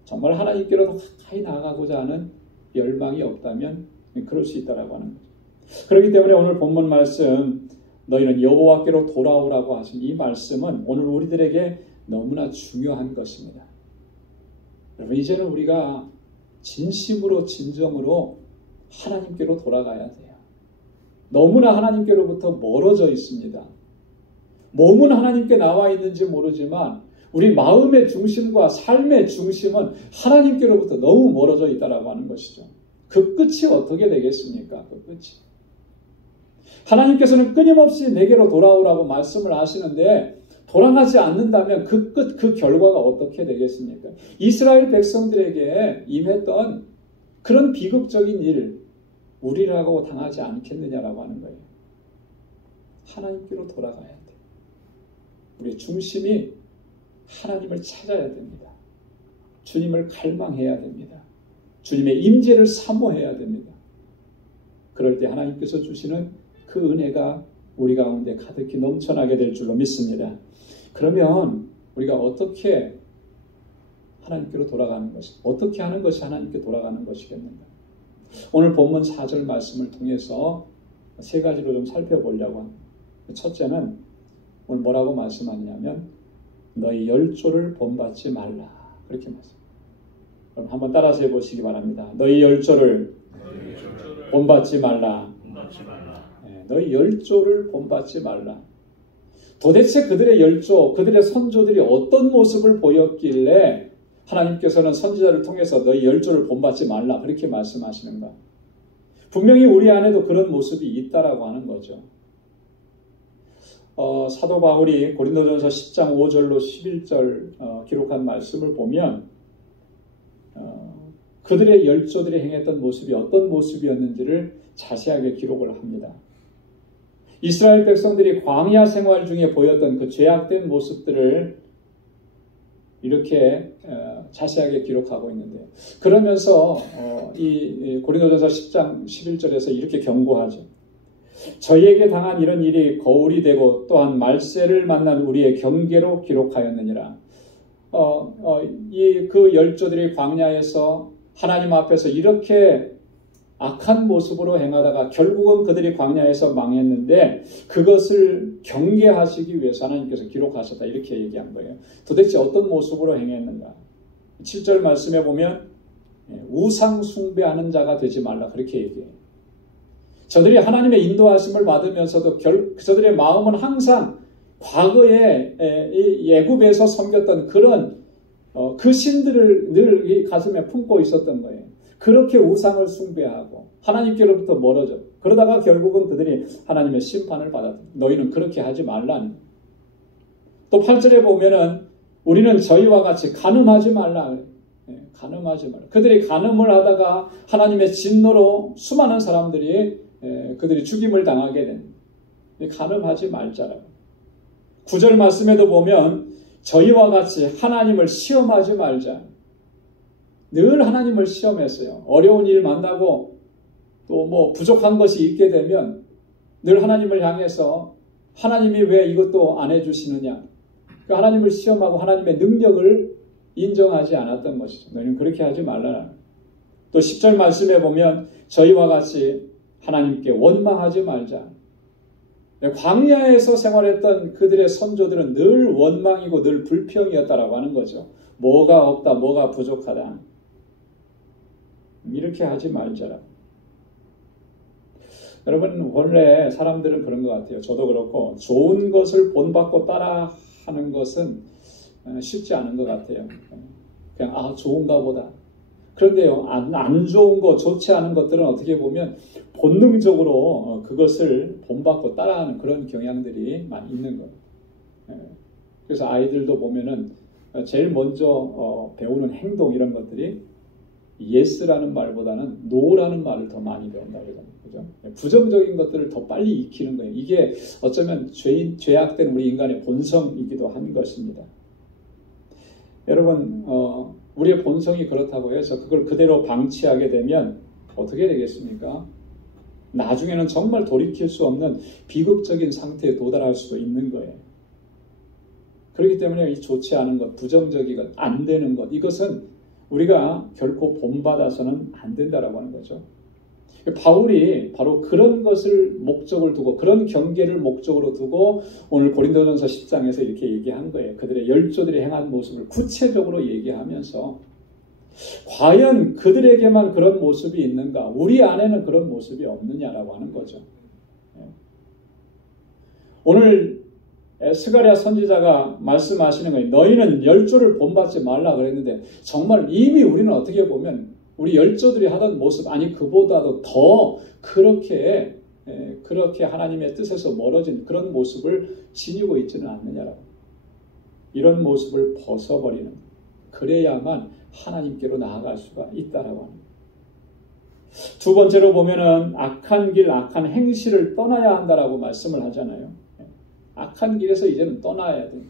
정말 하나님께로 더 가까이 나아가고자 하는 열망이 없다면 그럴 수 있다라고 하는 거죠. 그렇기 때문에 오늘 본문 말씀 너희는 여호와께로 돌아오라고 하신 이 말씀은 오늘 우리들에게 너무나 중요한 것입니다. 여러분, 이제는 우리가 진심으로 진정으로 하나님께로 돌아가야 돼요. 너무나 하나님께로부터 멀어져 있습니다. 몸은 하나님께 나와 있는지 모르지만 우리 마음의 중심과 삶의 중심은 하나님께로부터 너무 멀어져 있다라고 하는 것이죠. 그 끝이 어떻게 되겠습니까? 그 끝이. 하나님께서는 끊임없이 내게로 돌아오라고 말씀을 하시는데 돌아가지 않는다면 그 끝, 그 결과가 어떻게 되겠습니까? 이스라엘 백성들에게 임했던 그런 비극적인 일, 우리라고 당하지 않겠느냐라고 하는 거예요. 하나님께로 돌아가야 돼요. 우리의 중심이 하나님을 찾아야 됩니다. 주님을 갈망해야 됩니다. 주님의 임재를 사모해야 됩니다. 그럴 때 하나님께서 주시는 그 은혜가 우리 가운데 가득히 넘쳐나게 될 줄로 믿습니다. 그러면 우리가 어떻게 하나님께로 돌아가는 것이, 어떻게 하는 것이 하나님께 돌아가는 것이겠는가? 오늘 본문 4절 말씀을 통해서 세 가지로 좀 살펴보려고 합니다. 첫째는 오늘 뭐라고 말씀하냐면 너희 열조를 본받지 말라, 그렇게 말씀. 그럼 한번 따라서 해보시기 바랍니다. 너희 열조를 본받지 말라. 너희 열조를 본받지 말라. 도대체 그들의 열조, 그들의 선조들이 어떤 모습을 보였길래 하나님께서는 선지자를 통해서 너희 열조를 본받지 말라 그렇게 말씀하시는가? 분명히 우리 안에도 그런 모습이 있다라고 하는 거죠. 사도 바울이 고린도전서 10장 5절로 11절 기록한 말씀을 보면 그들의 열조들이 행했던 모습이 어떤 모습이었는지를 자세하게 기록을 합니다. 이스라엘 백성들이 광야 생활 중에 보였던 그 죄악된 모습들을 이렇게 자세하게 기록하고 있는데요. 그러면서 이 고린도전서 10장 11절에서 이렇게 경고하죠. 저희에게 당한 이런 일이 거울이 되고 또한 말세를 만난 우리의 경계로 기록하였느니라. 그 열조들이 광야에서 하나님 앞에서 이렇게 악한 모습으로 행하다가 결국은 그들이 광야에서 망했는데 그것을 경계하시기 위해서 하나님께서 기록하셨다 이렇게 얘기한 거예요. 도대체 어떤 모습으로 행했는가? 7절 말씀에 보면 우상 숭배하는 자가 되지 말라 그렇게 얘기해요. 저들이 하나님의 인도하심을 받으면서도 저들의 마음은 항상 과거에 애굽에서 섬겼던 그런 그 신들을 늘 이 가슴에 품고 있었던 거예요. 그렇게 우상을 숭배하고 하나님께로부터 멀어져. 그러다가 결국은 그들이 하나님의 심판을 받았다. 너희는 그렇게 하지 말라는. 또 8절에 보면은 우리는 저희와 같이 간음하지 말라. 간음하지 말라. 그들이 간음을 하다가 하나님의 진노로 수많은 사람들이 그들이 죽임을 당하게 된. 간음하지 말자라고. 9절 말씀에도 보면 저희와 같이 하나님을 시험하지 말자. 늘 하나님을 시험했어요. 어려운 일 만나고 또 뭐 부족한 것이 있게 되면 늘 하나님을 향해서 하나님이 왜 이것도 안 해주시느냐. 그 하나님을 시험하고 하나님의 능력을 인정하지 않았던 것이죠. 너희는 그렇게 하지 말라라. 또 10절 말씀에 보면 저희와 같이 하나님께 원망하지 말자. 광야에서 생활했던 그들의 선조들은 늘 원망이고 늘 불평이었다라고 하는 거죠. 뭐가 없다, 뭐가 부족하다. 이렇게 하지 말자라. 여러분 원래 사람들은 그런 것 같아요. 저도 그렇고 좋은 것을 본받고 따라하는 것은 쉽지 않은 것 같아요. 그냥 좋은가 보다. 그런데요 안 좋은 것, 좋지 않은 것들은 어떻게 보면 본능적으로 그것을 본받고 따라하는 그런 경향들이 많이 있는 거예요. 그래서 아이들도 보면은 제일 먼저 배우는 행동 이런 것들이 yes라는 말보다는 no라는 말을 더 많이 배운다고 그러잖아요. 그죠? 부정적인 것들을 더 빨리 익히는 거예요. 이게 어쩌면 죄악된 우리 인간의 본성이기도 한 것입니다. 여러분 우리의 본성이 그렇다고 해서 그걸 그대로 방치하게 되면 어떻게 되겠습니까? 나중에는 정말 돌이킬 수 없는 비극적인 상태에 도달할 수도 있는 거예요. 그렇기 때문에 이 좋지 않은 것, 부정적인 것, 안 되는 것, 이것은 우리가 결코 본받아서는 안 된다라고 하는 거죠. 바울이 바로 그런 것을 목적을 두고 그런 경계를 목적으로 두고 오늘 고린도전서 10장에서 이렇게 얘기한 거예요. 그들의 열조들이 행한 모습을 구체적으로 얘기하면서 과연 그들에게만 그런 모습이 있는가? 우리 안에는 그런 모습이 없느냐라고 하는 거죠. 오늘 스가랴 선지자가 말씀하시는 거예요. 너희는 열조를 본받지 말라 그랬는데 정말 이미 우리는 어떻게 보면 우리 열조들이 하던 모습 아니 그보다도 더 그렇게 하나님의 뜻에서 멀어진 그런 모습을 지니고 있지는 않느냐라고. 이런 모습을 벗어버리는 그래야만 하나님께로 나아갈 수가 있다라고 합니다. 두 번째로 보면은 악한 길, 악한 행실을 떠나야 한다라고 말씀을 하잖아요. 악한 길에서 이제는 떠나야 돼.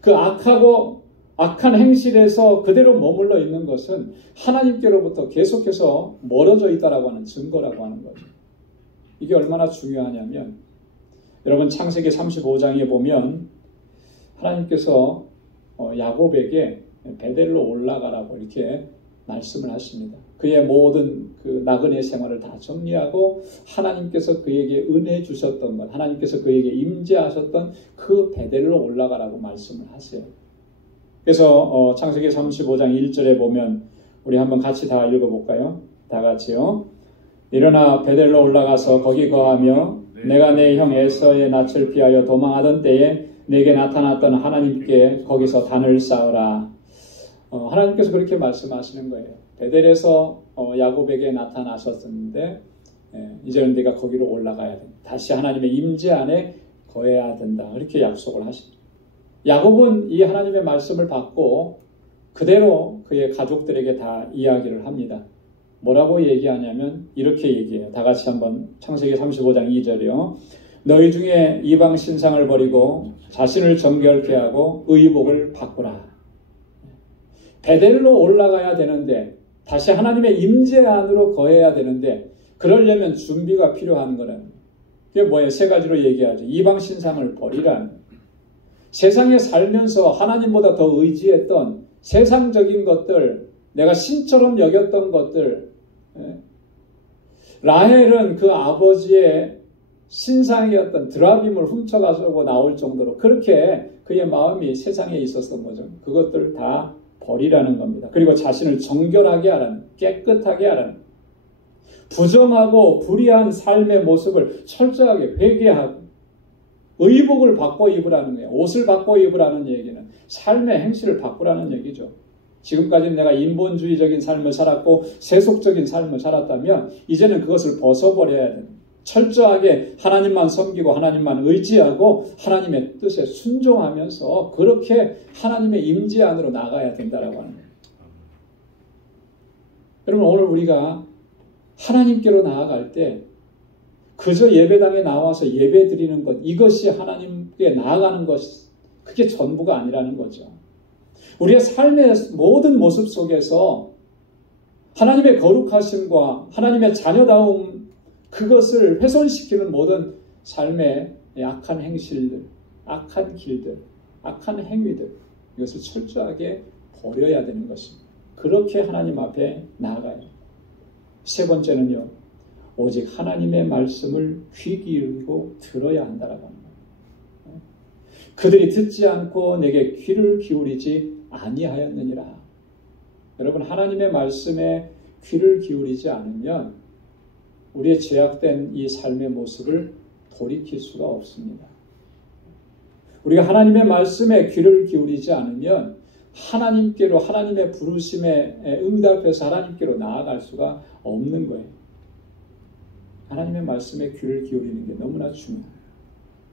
그 악한 행실에서 그대로 머물러 있는 것은 하나님께로부터 계속해서 멀어져 있다라고 하는 증거라고 하는 거죠. 이게 얼마나 중요하냐면 여러분 창세기 35장에 보면 하나님께서 야곱에게 베델로 올라가라고 이렇게 말씀을 하십니다. 그의 모든 그 나그네 생활을 다 정리하고 하나님께서 그에게 은혜 주셨던 것, 하나님께서 그에게 임재하셨던 그 베델로 올라가라고 말씀을 하세요. 그래서 창세기 35장 1절에 보면 우리 한번 같이 다 읽어볼까요? 다 같이요. 일어나 베델로 올라가서 거기 거하며 내가 내 형 에서의 낯을 피하여 도망하던 때에 내게 나타났던 하나님께 거기서 단을 쌓으라. 하나님께서 그렇게 말씀하시는 거예요. 베델에서 야곱에게 나타나셨었는데 이제는 네가 거기로 올라가야 된다. 다시 하나님의 임재 안에 거해야 된다. 이렇게 약속을 하십니다. 야곱은 이 하나님의 말씀을 받고 그대로 그의 가족들에게 다 이야기를 합니다. 뭐라고 얘기하냐면 이렇게 얘기해요. 다 같이 한번 창세기 35장 2절이요. 너희 중에 이방 신상을 버리고 자신을 정결케 하고 의복을 바꾸라. 베델로 올라가야 되는데 다시 하나님의 임재 안으로 거해야 되는데 그러려면 준비가 필요한 거는 그게 뭐예요? 세 가지로 얘기하죠. 이방 신상을 버리라는 세상에 살면서 하나님보다 더 의지했던 세상적인 것들, 내가 신처럼 여겼던 것들, 라헬은 그 아버지의 신상이었던 드라빔을 훔쳐가지고 나올 정도로 그렇게 그의 마음이 세상에 있었던 거죠. 그것들을 다 버리라는 겁니다. 그리고 자신을 정결하게 하라는, 깨끗하게 하라는, 부정하고 불의한 삶의 모습을 철저하게 회개하고 의복을 바꿔 입으라는 거예요. 옷을 바꿔 입으라는 얘기는 삶의 행실을 바꾸라는 얘기죠. 지금까지는 내가 인본주의적인 삶을 살았고 세속적인 삶을 살았다면 이제는 그것을 벗어버려야 됩니다. 철저하게 하나님만 섬기고 하나님만 의지하고 하나님의 뜻에 순종하면서 그렇게 하나님의 임재 안으로 나가야 된다라고 하는 거예요. 여러분, 오늘 우리가 하나님께로 나아갈 때 그저 예배당에 나와서 예배 드리는 것, 이것이 하나님께 나아가는 것, 그게 전부가 아니라는 거죠. 우리의 삶의 모든 모습 속에서 하나님의 거룩하심과 하나님의 자녀다움, 그것을 훼손시키는 모든 삶의 악한 행실들, 악한 길들, 악한 행위들, 이것을 철저하게 버려야 되는 것입니다. 그렇게 하나님 앞에 나아가요. 세 번째는요, 오직 하나님의 말씀을 귀 기울이고 들어야 한다라고 합니다. 그들이 듣지 않고 내게 귀를 기울이지 아니하였느니라. 여러분, 하나님의 말씀에 귀를 기울이지 않으면 우리의 죄악된 이 삶의 모습을 돌이킬 수가 없습니다. 우리가 하나님의 말씀에 귀를 기울이지 않으면 하나님께로, 하나님의 부르심에 응답해서 하나님께로 나아갈 수가 없는 거예요. 하나님의 말씀에 귀를 기울이는 게 너무나 중요해요.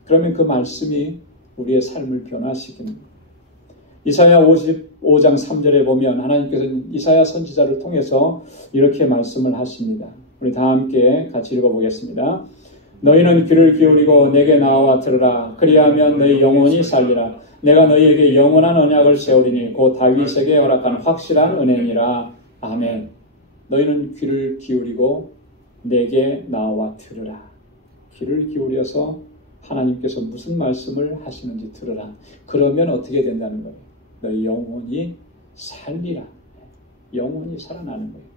그러면 그 말씀이 우리의 삶을 변화시키는 거예요. 이사야 55장 3절에 보면 하나님께서는 이사야 선지자를 통해서 이렇게 말씀을 하십니다. 우리 다 함께 같이 읽어보겠습니다. 너희는 귀를 기울이고 내게 나와 들으라. 그리하면 너희 영혼이 살리라. 내가 너희에게 영원한 언약을 세우리니 곧 다윗에게 허락한 확실한 은혜니라. 아멘. 너희는 귀를 기울이고 내게 나와 들으라. 귀를 기울여서 하나님께서 무슨 말씀을 하시는지 들으라. 그러면 어떻게 된다는 거예요? 너희 영혼이 살리라. 영혼이 살아나는 거예요.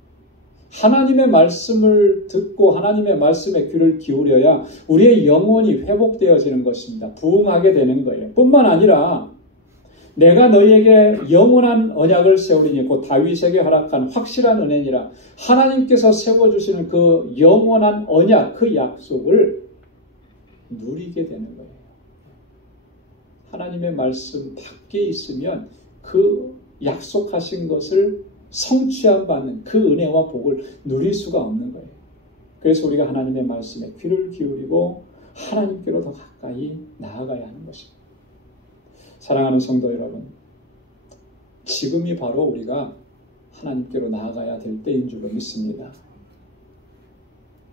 하나님의 말씀을 듣고 하나님의 말씀에 귀를 기울여야 우리의 영혼이 회복되어지는 것입니다. 부흥하게 되는 거예요. 뿐만 아니라 내가 너희에게 영원한 언약을 세우리니 곧 다윗에게 허락한 확실한 은혜니라. 하나님께서 세워주시는 그 영원한 언약, 그 약속을 누리게 되는 거예요. 하나님의 말씀 밖에 있으면 그 약속하신 것을 성취함 받는 그 은혜와 복을 누릴 수가 없는 거예요. 그래서 우리가 하나님의 말씀에 귀를 기울이고 하나님께로 더 가까이 나아가야 하는 것입니다. 사랑하는 성도 여러분, 지금이 바로 우리가 하나님께로 나아가야 될 때인 줄로 믿습니다.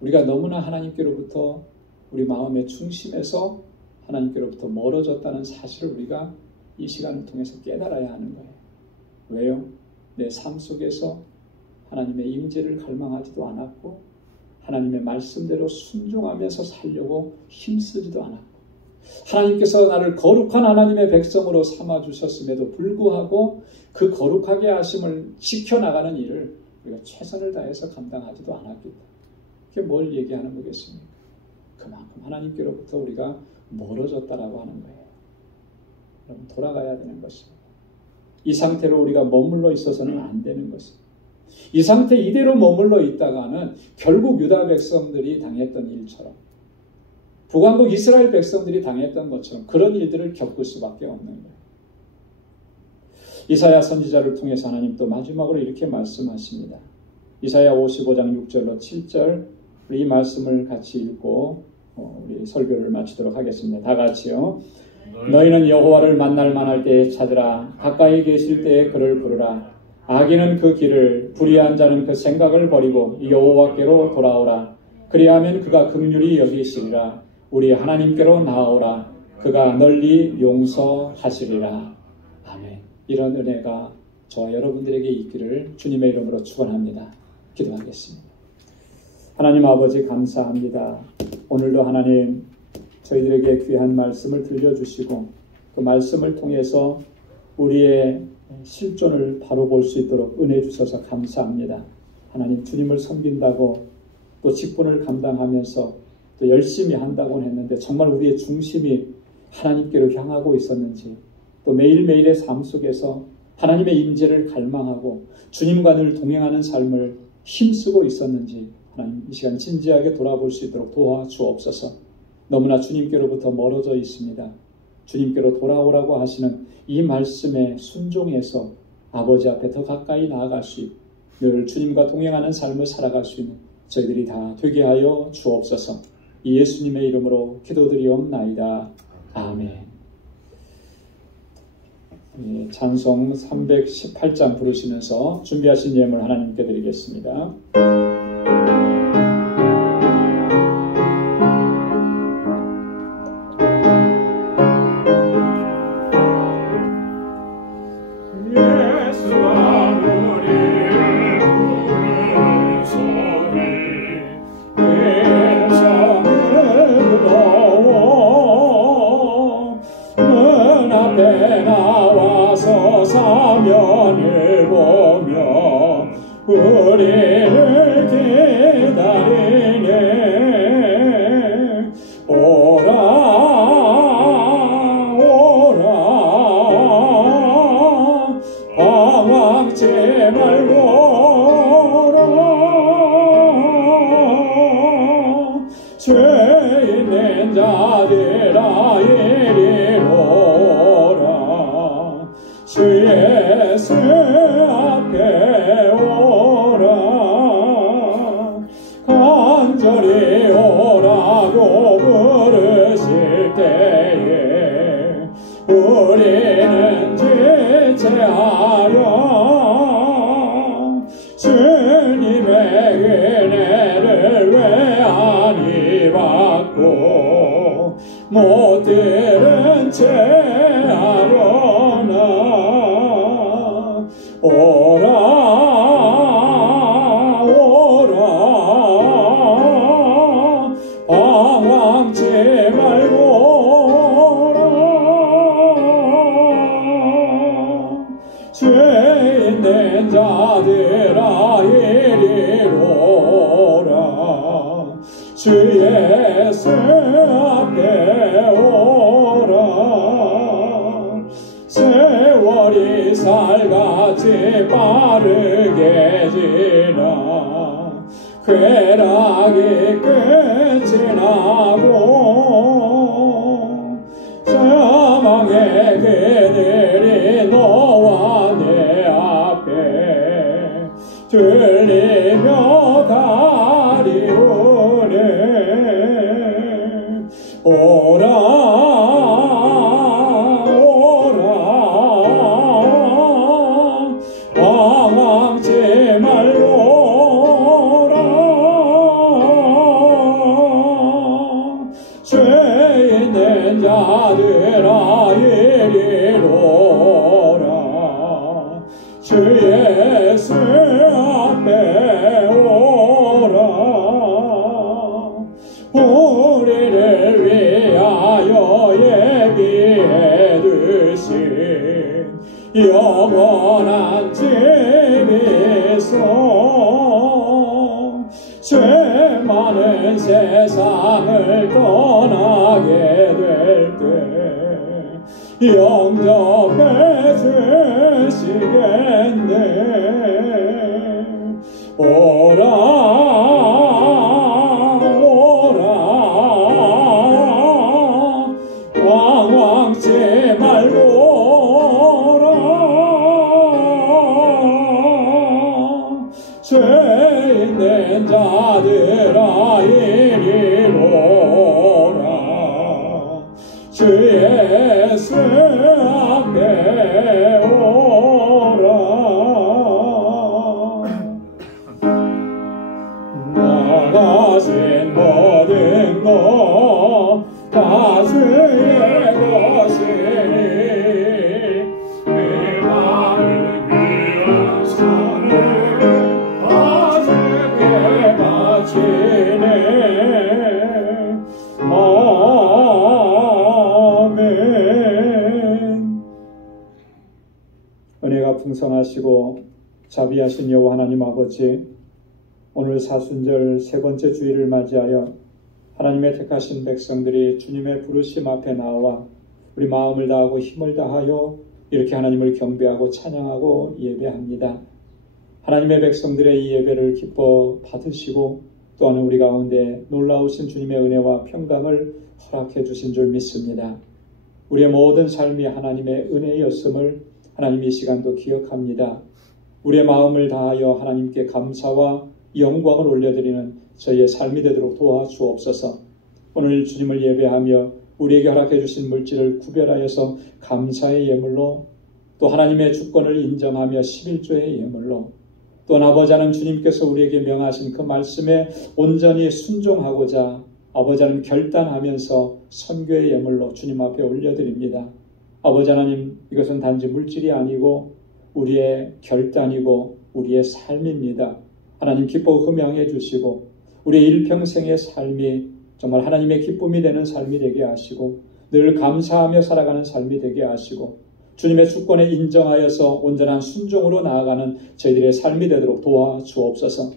우리가 너무나 하나님께로부터 우리 마음의 중심에서 하나님께로부터 멀어졌다는 사실을 우리가 이 시간을 통해서 깨달아야 하는 거예요. 왜요? 내 삶 속에서 하나님의 임재를 갈망하지도 않았고 하나님의 말씀대로 순종하면서 살려고 힘쓰지도 않았고 하나님께서 나를 거룩한 하나님의 백성으로 삼아주셨음에도 불구하고 그 거룩하게 하심을 지켜나가는 일을 우리가 최선을 다해서 감당하지도 않았기 때문에 그게 뭘 얘기하는 거겠습니까? 그만큼 하나님께로부터 우리가 멀어졌다라고 하는 거예요. 여러분, 돌아가야 되는 것입니다. 이 상태로 우리가 머물러 있어서는 안 되는 것입니다. 이 상태 이대로 머물러 있다가는 결국 유다 백성들이 당했던 일처럼 북왕국 이스라엘 백성들이 당했던 것처럼 그런 일들을 겪을 수밖에 없는 거예요. 이사야 선지자를 통해서 하나님 또 마지막으로 이렇게 말씀하십니다. 이사야 55장 6절로 7절 우리 이 말씀을 같이 읽고 우리 설교를 마치도록 하겠습니다. 다 같이요. 너희는 여호와를 만날 만할 때에 찾으라. 가까이 계실 때에 그를 부르라. 악인은 그 길을, 불의한 자는 그 생각을 버리고 여호와께로 돌아오라. 그리하면 그가 긍휼히 여기시리라. 우리 하나님께로 나아오라. 그가 널리 용서하시리라. 아멘. 이런 은혜가 저와 여러분들에게 있기를 주님의 이름으로 축원합니다. 기도하겠습니다. 하나님 아버지 감사합니다. 오늘도 하나님 저희들에게 귀한 말씀을 들려주시고 그 말씀을 통해서 우리의 실존을 바로 볼 수 있도록 은혜 주셔서 감사합니다. 하나님 주님을 섬긴다고 또 직분을 감당하면서 또 열심히 한다고는 했는데 정말 우리의 중심이 하나님께로 향하고 있었는지, 또 매일매일의 삶 속에서 하나님의 임재를 갈망하고 주님과 늘 동행하는 삶을 힘쓰고 있었는지 하나님 이 시간 진지하게 돌아볼 수 있도록 도와주옵소서. 너무나 주님께로부터 멀어져 있습니다. 주님께로 돌아오라고 하시는 이 말씀에 순종해서 아버지 앞에 더 가까이 나아갈 수 있고 늘 주님과 동행하는 삶을 살아갈 수 있는 저희들이 다 되게 하여 주옵소서. 예수님의 이름으로 기도드리옵나이다. 아멘. 찬송 318장 부르시면서 준비하신 예물 하나님께 드리겠습니다. 우리를 기다리네. 오라 오라 방황치 말고 오라. 죄 있는 자들아 이리로 오라. 주 예수 앞에 오라. 간절히 오라고 부르실 때에 우리는 지체하려. 주님의 은혜를 왜 아니 받고 못 들은 채 하려나. 오라 오라 방황치 말고 오라. 죄 있는 자들아 이리로 오라. 주 예수 앞에 오라. 세월이 살같이 빠르게 지나 쾌락이 끝이 나고 사망의 그들이 너와 내 앞에 들리며 가리우네. 오라 방황치 말고 오라. 죄 있는 자들아 이리로 오라. 주 예수 앞에 오라. 우리를 위하여 예비해 두신 영원한 집이 있어. 죄 많은 세상을 떠나게 될 때 영접해 주시겠네. 오라 오라 방황치 말고 죄 있는 자들아 이리로 오라. 주 예수 앞에 오라. 나가신 모든 것 다 주의 것이니 내 마음을 위한 산을 주께 바치네. 아멘. 은혜가 풍성하시고 자비하신 여호와 하나님 아버지, 오늘 사순절 세 번째 주일을 맞이하여 하나님의 택하신 백성들이 주님의 부르심 앞에 나와 우리 마음을 다하고 힘을 다하여 이렇게 하나님을 경배하고 찬양하고 예배합니다. 하나님의 백성들의 이 예배를 기뻐 받으시고 또한 우리 가운데 놀라우신 주님의 은혜와 평강을 허락해 주신 줄 믿습니다. 우리의 모든 삶이 하나님의 은혜였음을 하나님 이 시간도 기억합니다. 우리의 마음을 다하여 하나님께 감사와 영광을 올려드리는 저희의 삶이 되도록 도와주옵소서. 오늘 주님을 예배하며 우리에게 허락해 주신 물질을 구별하여서 감사의 예물로, 또 하나님의 주권을 인정하며 11조의 예물로, 또 아버지 하나님 주님께서 우리에게 명하신 그 말씀에 온전히 순종하고자 아버지 하나님 결단하면서 선교의 예물로 주님 앞에 올려드립니다. 아버지 하나님, 이것은 단지 물질이 아니고 우리의 결단이고 우리의 삶입니다. 하나님 기뻐 흠양해 주시고 우리의 일평생의 삶이 정말 하나님의 기쁨이 되는 삶이 되게 하시고 늘 감사하며 살아가는 삶이 되게 하시고 주님의 주권에 인정하여서 온전한 순종으로 나아가는 저희들의 삶이 되도록 도와주옵소서.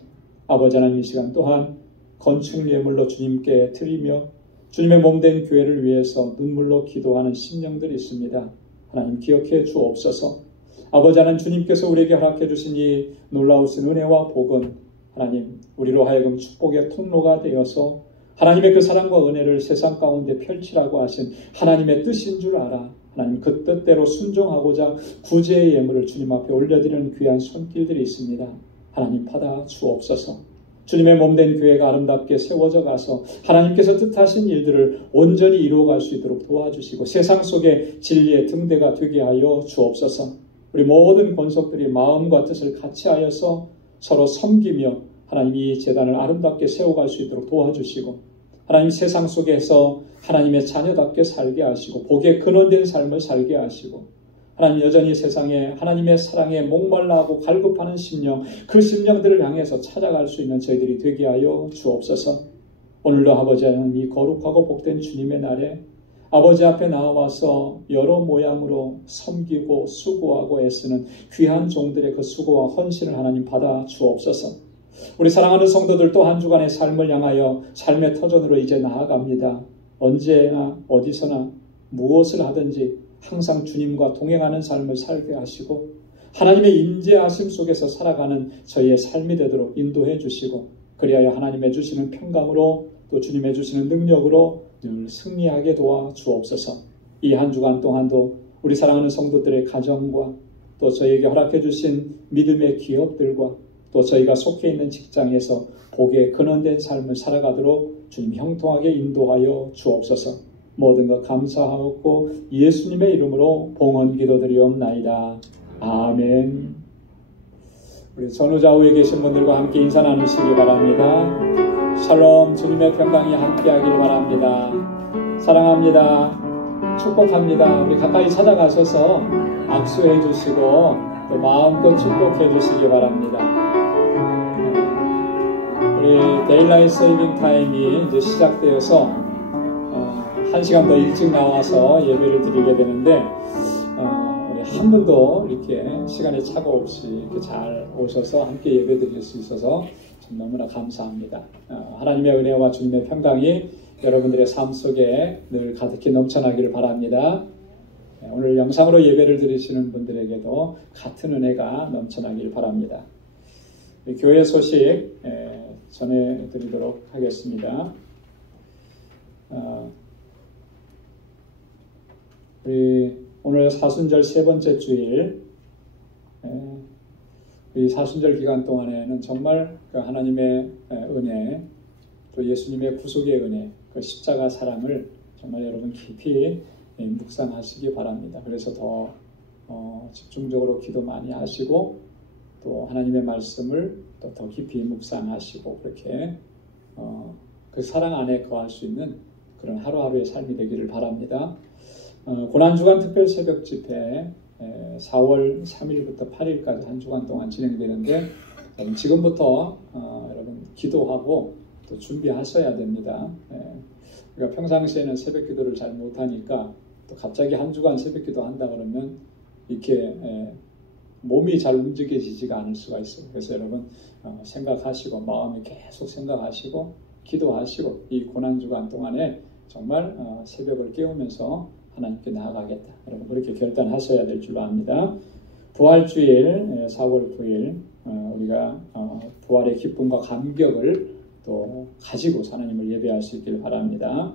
아버지 하나님, 이 시간 또한 건축 예물로 주님께 드리며 주님의 몸된 교회를 위해서 눈물로 기도하는 심령들이 있습니다. 하나님 기억해 주옵소서. 아버지 하나님, 주님께서 우리에게 허락해 주신 이 놀라우신 은혜와 복은 하나님 우리로 하여금 축복의 통로가 되어서 하나님의 그 사랑과 은혜를 세상 가운데 펼치라고 하신 하나님의 뜻인 줄 알아 하나님 그 뜻대로 순종하고자 구제의 예물을 주님 앞에 올려드리는 귀한 손길들이 있습니다. 하나님 받아 주옵소서. 주님의 몸된 교회가 아름답게 세워져 가서 하나님께서 뜻하신 일들을 온전히 이루어갈 수 있도록 도와주시고 세상 속에 진리의 등대가 되게 하여 주옵소서. 우리 모든 권속들이 마음과 뜻을 같이 하여서 서로 섬기며 하나님 이 재단을 아름답게 세워갈 수 있도록 도와주시고 하나님 세상 속에서 하나님의 자녀답게 살게 하시고 복에 근원된 삶을 살게 하시고 하나님 여전히 세상에 하나님의 사랑에 목말라하고 갈급하는 심령, 그 심령들을 향해서 찾아갈 수 있는 저희들이 되게 하여 주옵소서. 오늘도 아버지 하나님 이 거룩하고 복된 주님의 날에 아버지 앞에 나와서 여러 모양으로 섬기고 수고하고 애쓰는 귀한 종들의 그 수고와 헌신을 하나님 받아 주옵소서. 우리 사랑하는 성도들 또 한 주간의 삶을 향하여 삶의 터전으로 이제 나아갑니다. 언제나 어디서나 무엇을 하든지 항상 주님과 동행하는 삶을 살게 하시고 하나님의 임재하심 속에서 살아가는 저희의 삶이 되도록 인도해 주시고 그리하여 하나님의 주시는 평강으로 또 주님의 주시는 능력으로 늘 승리하게 도와 주옵소서. 이 한 주간 동안도 우리 사랑하는 성도들의 가정과 또 저희에게 허락해 주신 믿음의 기업들과 또 저희가 속해 있는 직장에서 복에 근원된 삶을 살아가도록 주님 형통하게 인도하여 주옵소서. 모든 것 감사하옵고 예수님의 이름으로 봉헌 기도드리옵나이다. 아멘. 우리 전후좌우에 계신 분들과 함께 인사 나누시기 바랍니다. 샬롬, 주님의 평강이 함께하길 바랍니다. 사랑합니다. 축복합니다. 우리 가까이 찾아가셔서 악수해 주시고 또 마음껏 축복해 주시기 바랍니다. 우리 데일라이트 세이빙 타임이 이제 시작되어서 1시간 더 일찍 나와서 예배를 드리게 되는데 우리 한 분도 이렇게 시간에 착오 없이 이렇게 잘 오셔서 함께 예배 드릴 수 있어서 참 너무나 감사합니다. 하나님의 은혜와 주님의 평강이 여러분들의 삶 속에 늘 가득히 넘쳐나기를 바랍니다. 오늘 영상으로 예배를 드리시는 분들에게도 같은 은혜가 넘쳐나길 바랍니다. 교회 소식 전해드리도록 하겠습니다. 우리 오늘 사순절 세 번째 주일, 이 사순절 기간 동안에는 정말 그 하나님의 은혜, 또 예수님의 구속의 은혜, 그 십자가 사랑을 정말 여러분 깊이 묵상하시기 바랍니다. 그래서 더 집중적으로 기도 많이 하시고 또 하나님의 말씀을 또 더 깊이 묵상하시고 그렇게 그 사랑 안에 거할 수 있는 그런 하루하루의 삶이 되기를 바랍니다. 고난주간 특별 새벽 집회 4월 3일부터 8일까지 한 주간 동안 진행되는데 지금부터 여러분 기도하고 또 준비하셔야 됩니다. 그러니까 평상시에는 새벽 기도를 잘 못하니까 또 갑자기 한 주간 새벽 기도 한다 그러면 이렇게 몸이 잘 움직여지지가 않을 수가 있어요. 그래서 여러분 생각하시고 마음에 계속 생각하시고 기도하시고 이 고난주간 동안에 정말 새벽을 깨우면서 하나님께 나아가겠다. 여러분 그렇게 결단하셔야 될 줄로 압니다. 부활주일 4월 9일 우리가 부활의 기쁨과 감격을 또 가지고 하나님을 예배할 수 있기를 바랍니다.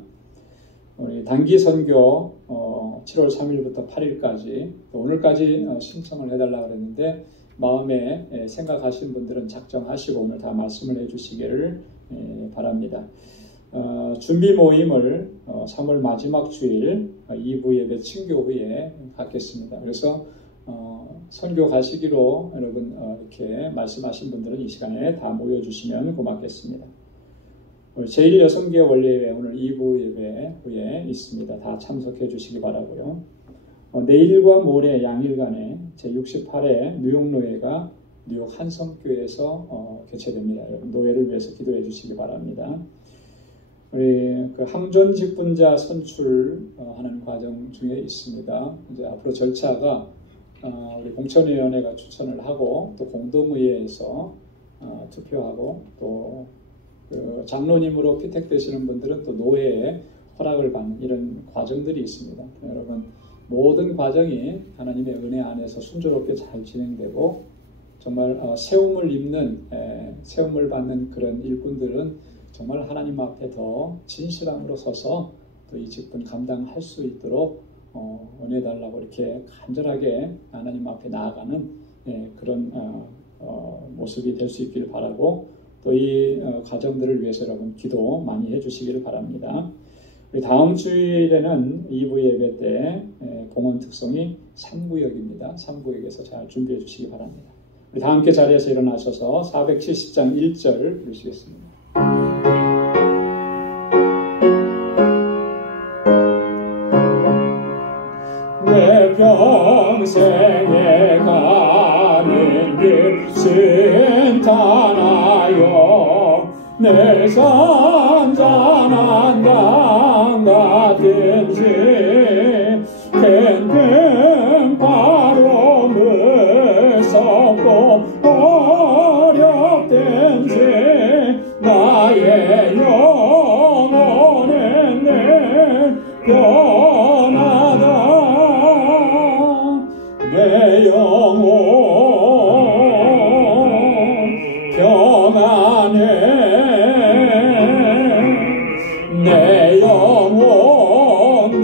우리 단기 선교 7월 3일부터 8일까지 오늘까지 신청을 해달라고 그랬는데 마음에 생각하신 분들은 작정하시고 오늘 다 말씀을 해주시기를 바랍니다. 준비 모임을 3월 마지막 주일 2부 예배 친교 후에 갖겠습니다. 그래서 선교 가시기로 여러분 이렇게 말씀하신 분들은 이 시간에 다 모여주시면 고맙겠습니다. 제1여성계 원례예배 오늘 2부 예배 후에 있습니다. 다 참석해 주시기 바라고요. 내일과 모레 양일간에 제68회 뉴욕노예가 뉴욕 한성교회에서 개최됩니다. 여러분 노예를 위해서 기도해 주시기 바랍니다. 우리 그 항존 직분자 선출하는 과정 중에 있습니다. 이제 앞으로 절차가 우리 공천위원회가 추천을 하고 또 공동의회에서 투표하고 또 그 장로님으로 피택되시는 분들은 또 노예에 허락을 받는 이런 과정들이 있습니다. 여러분 모든 과정이 하나님의 은혜 안에서 순조롭게 잘 진행되고 정말 세움을 입는 세움을 받는 그런 일꾼들은 정말 하나님 앞에 더 진실함으로 서서 또 이 직분 감당할 수 있도록 은혜 달라고 이렇게 간절하게 하나님 앞에 나아가는 그런 모습이 될 수 있기를 바라고 또 이 과정들을 위해서 여러분 기도 많이 해주시기를 바랍니다. 다음 주일에는 2부 예배 때 공원 특성이 3구역입니다. 3구역에서 잘 준비해 주시기 바랍니다. 우리 다 함께 자리에서 일어나셔서 470장 1절 부르시겠습니다. 내 평생에 가는 길 순탄하여 내 산잔한 강 같은지 큰 바로 무섭고 어렵든지 나의 영혼은 늘 변하다 내 영혼 평안해 내 영혼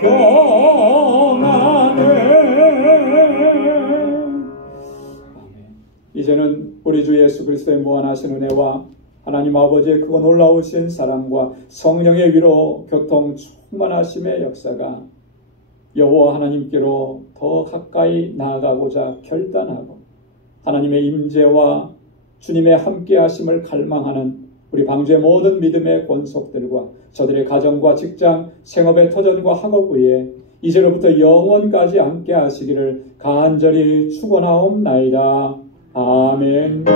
평안해. 이제는 우리 주 예수 그리스도의 무한하신 은혜와 하나님 아버지의 크고 놀라우신 사랑과 성령의 위로 교통 충만하심의 역사가 여호와 하나님께로 더 가까이 나아가고자 결단하고 하나님의 임재와 주님의 함께하심을 갈망하는 우리 방주의 모든 믿음의 권속들과 저들의 가정과 직장, 생업의 터전과 학업 위에 이제로부터 영원까지 함께하시기를 간절히 축원하옵나이다. 아멘.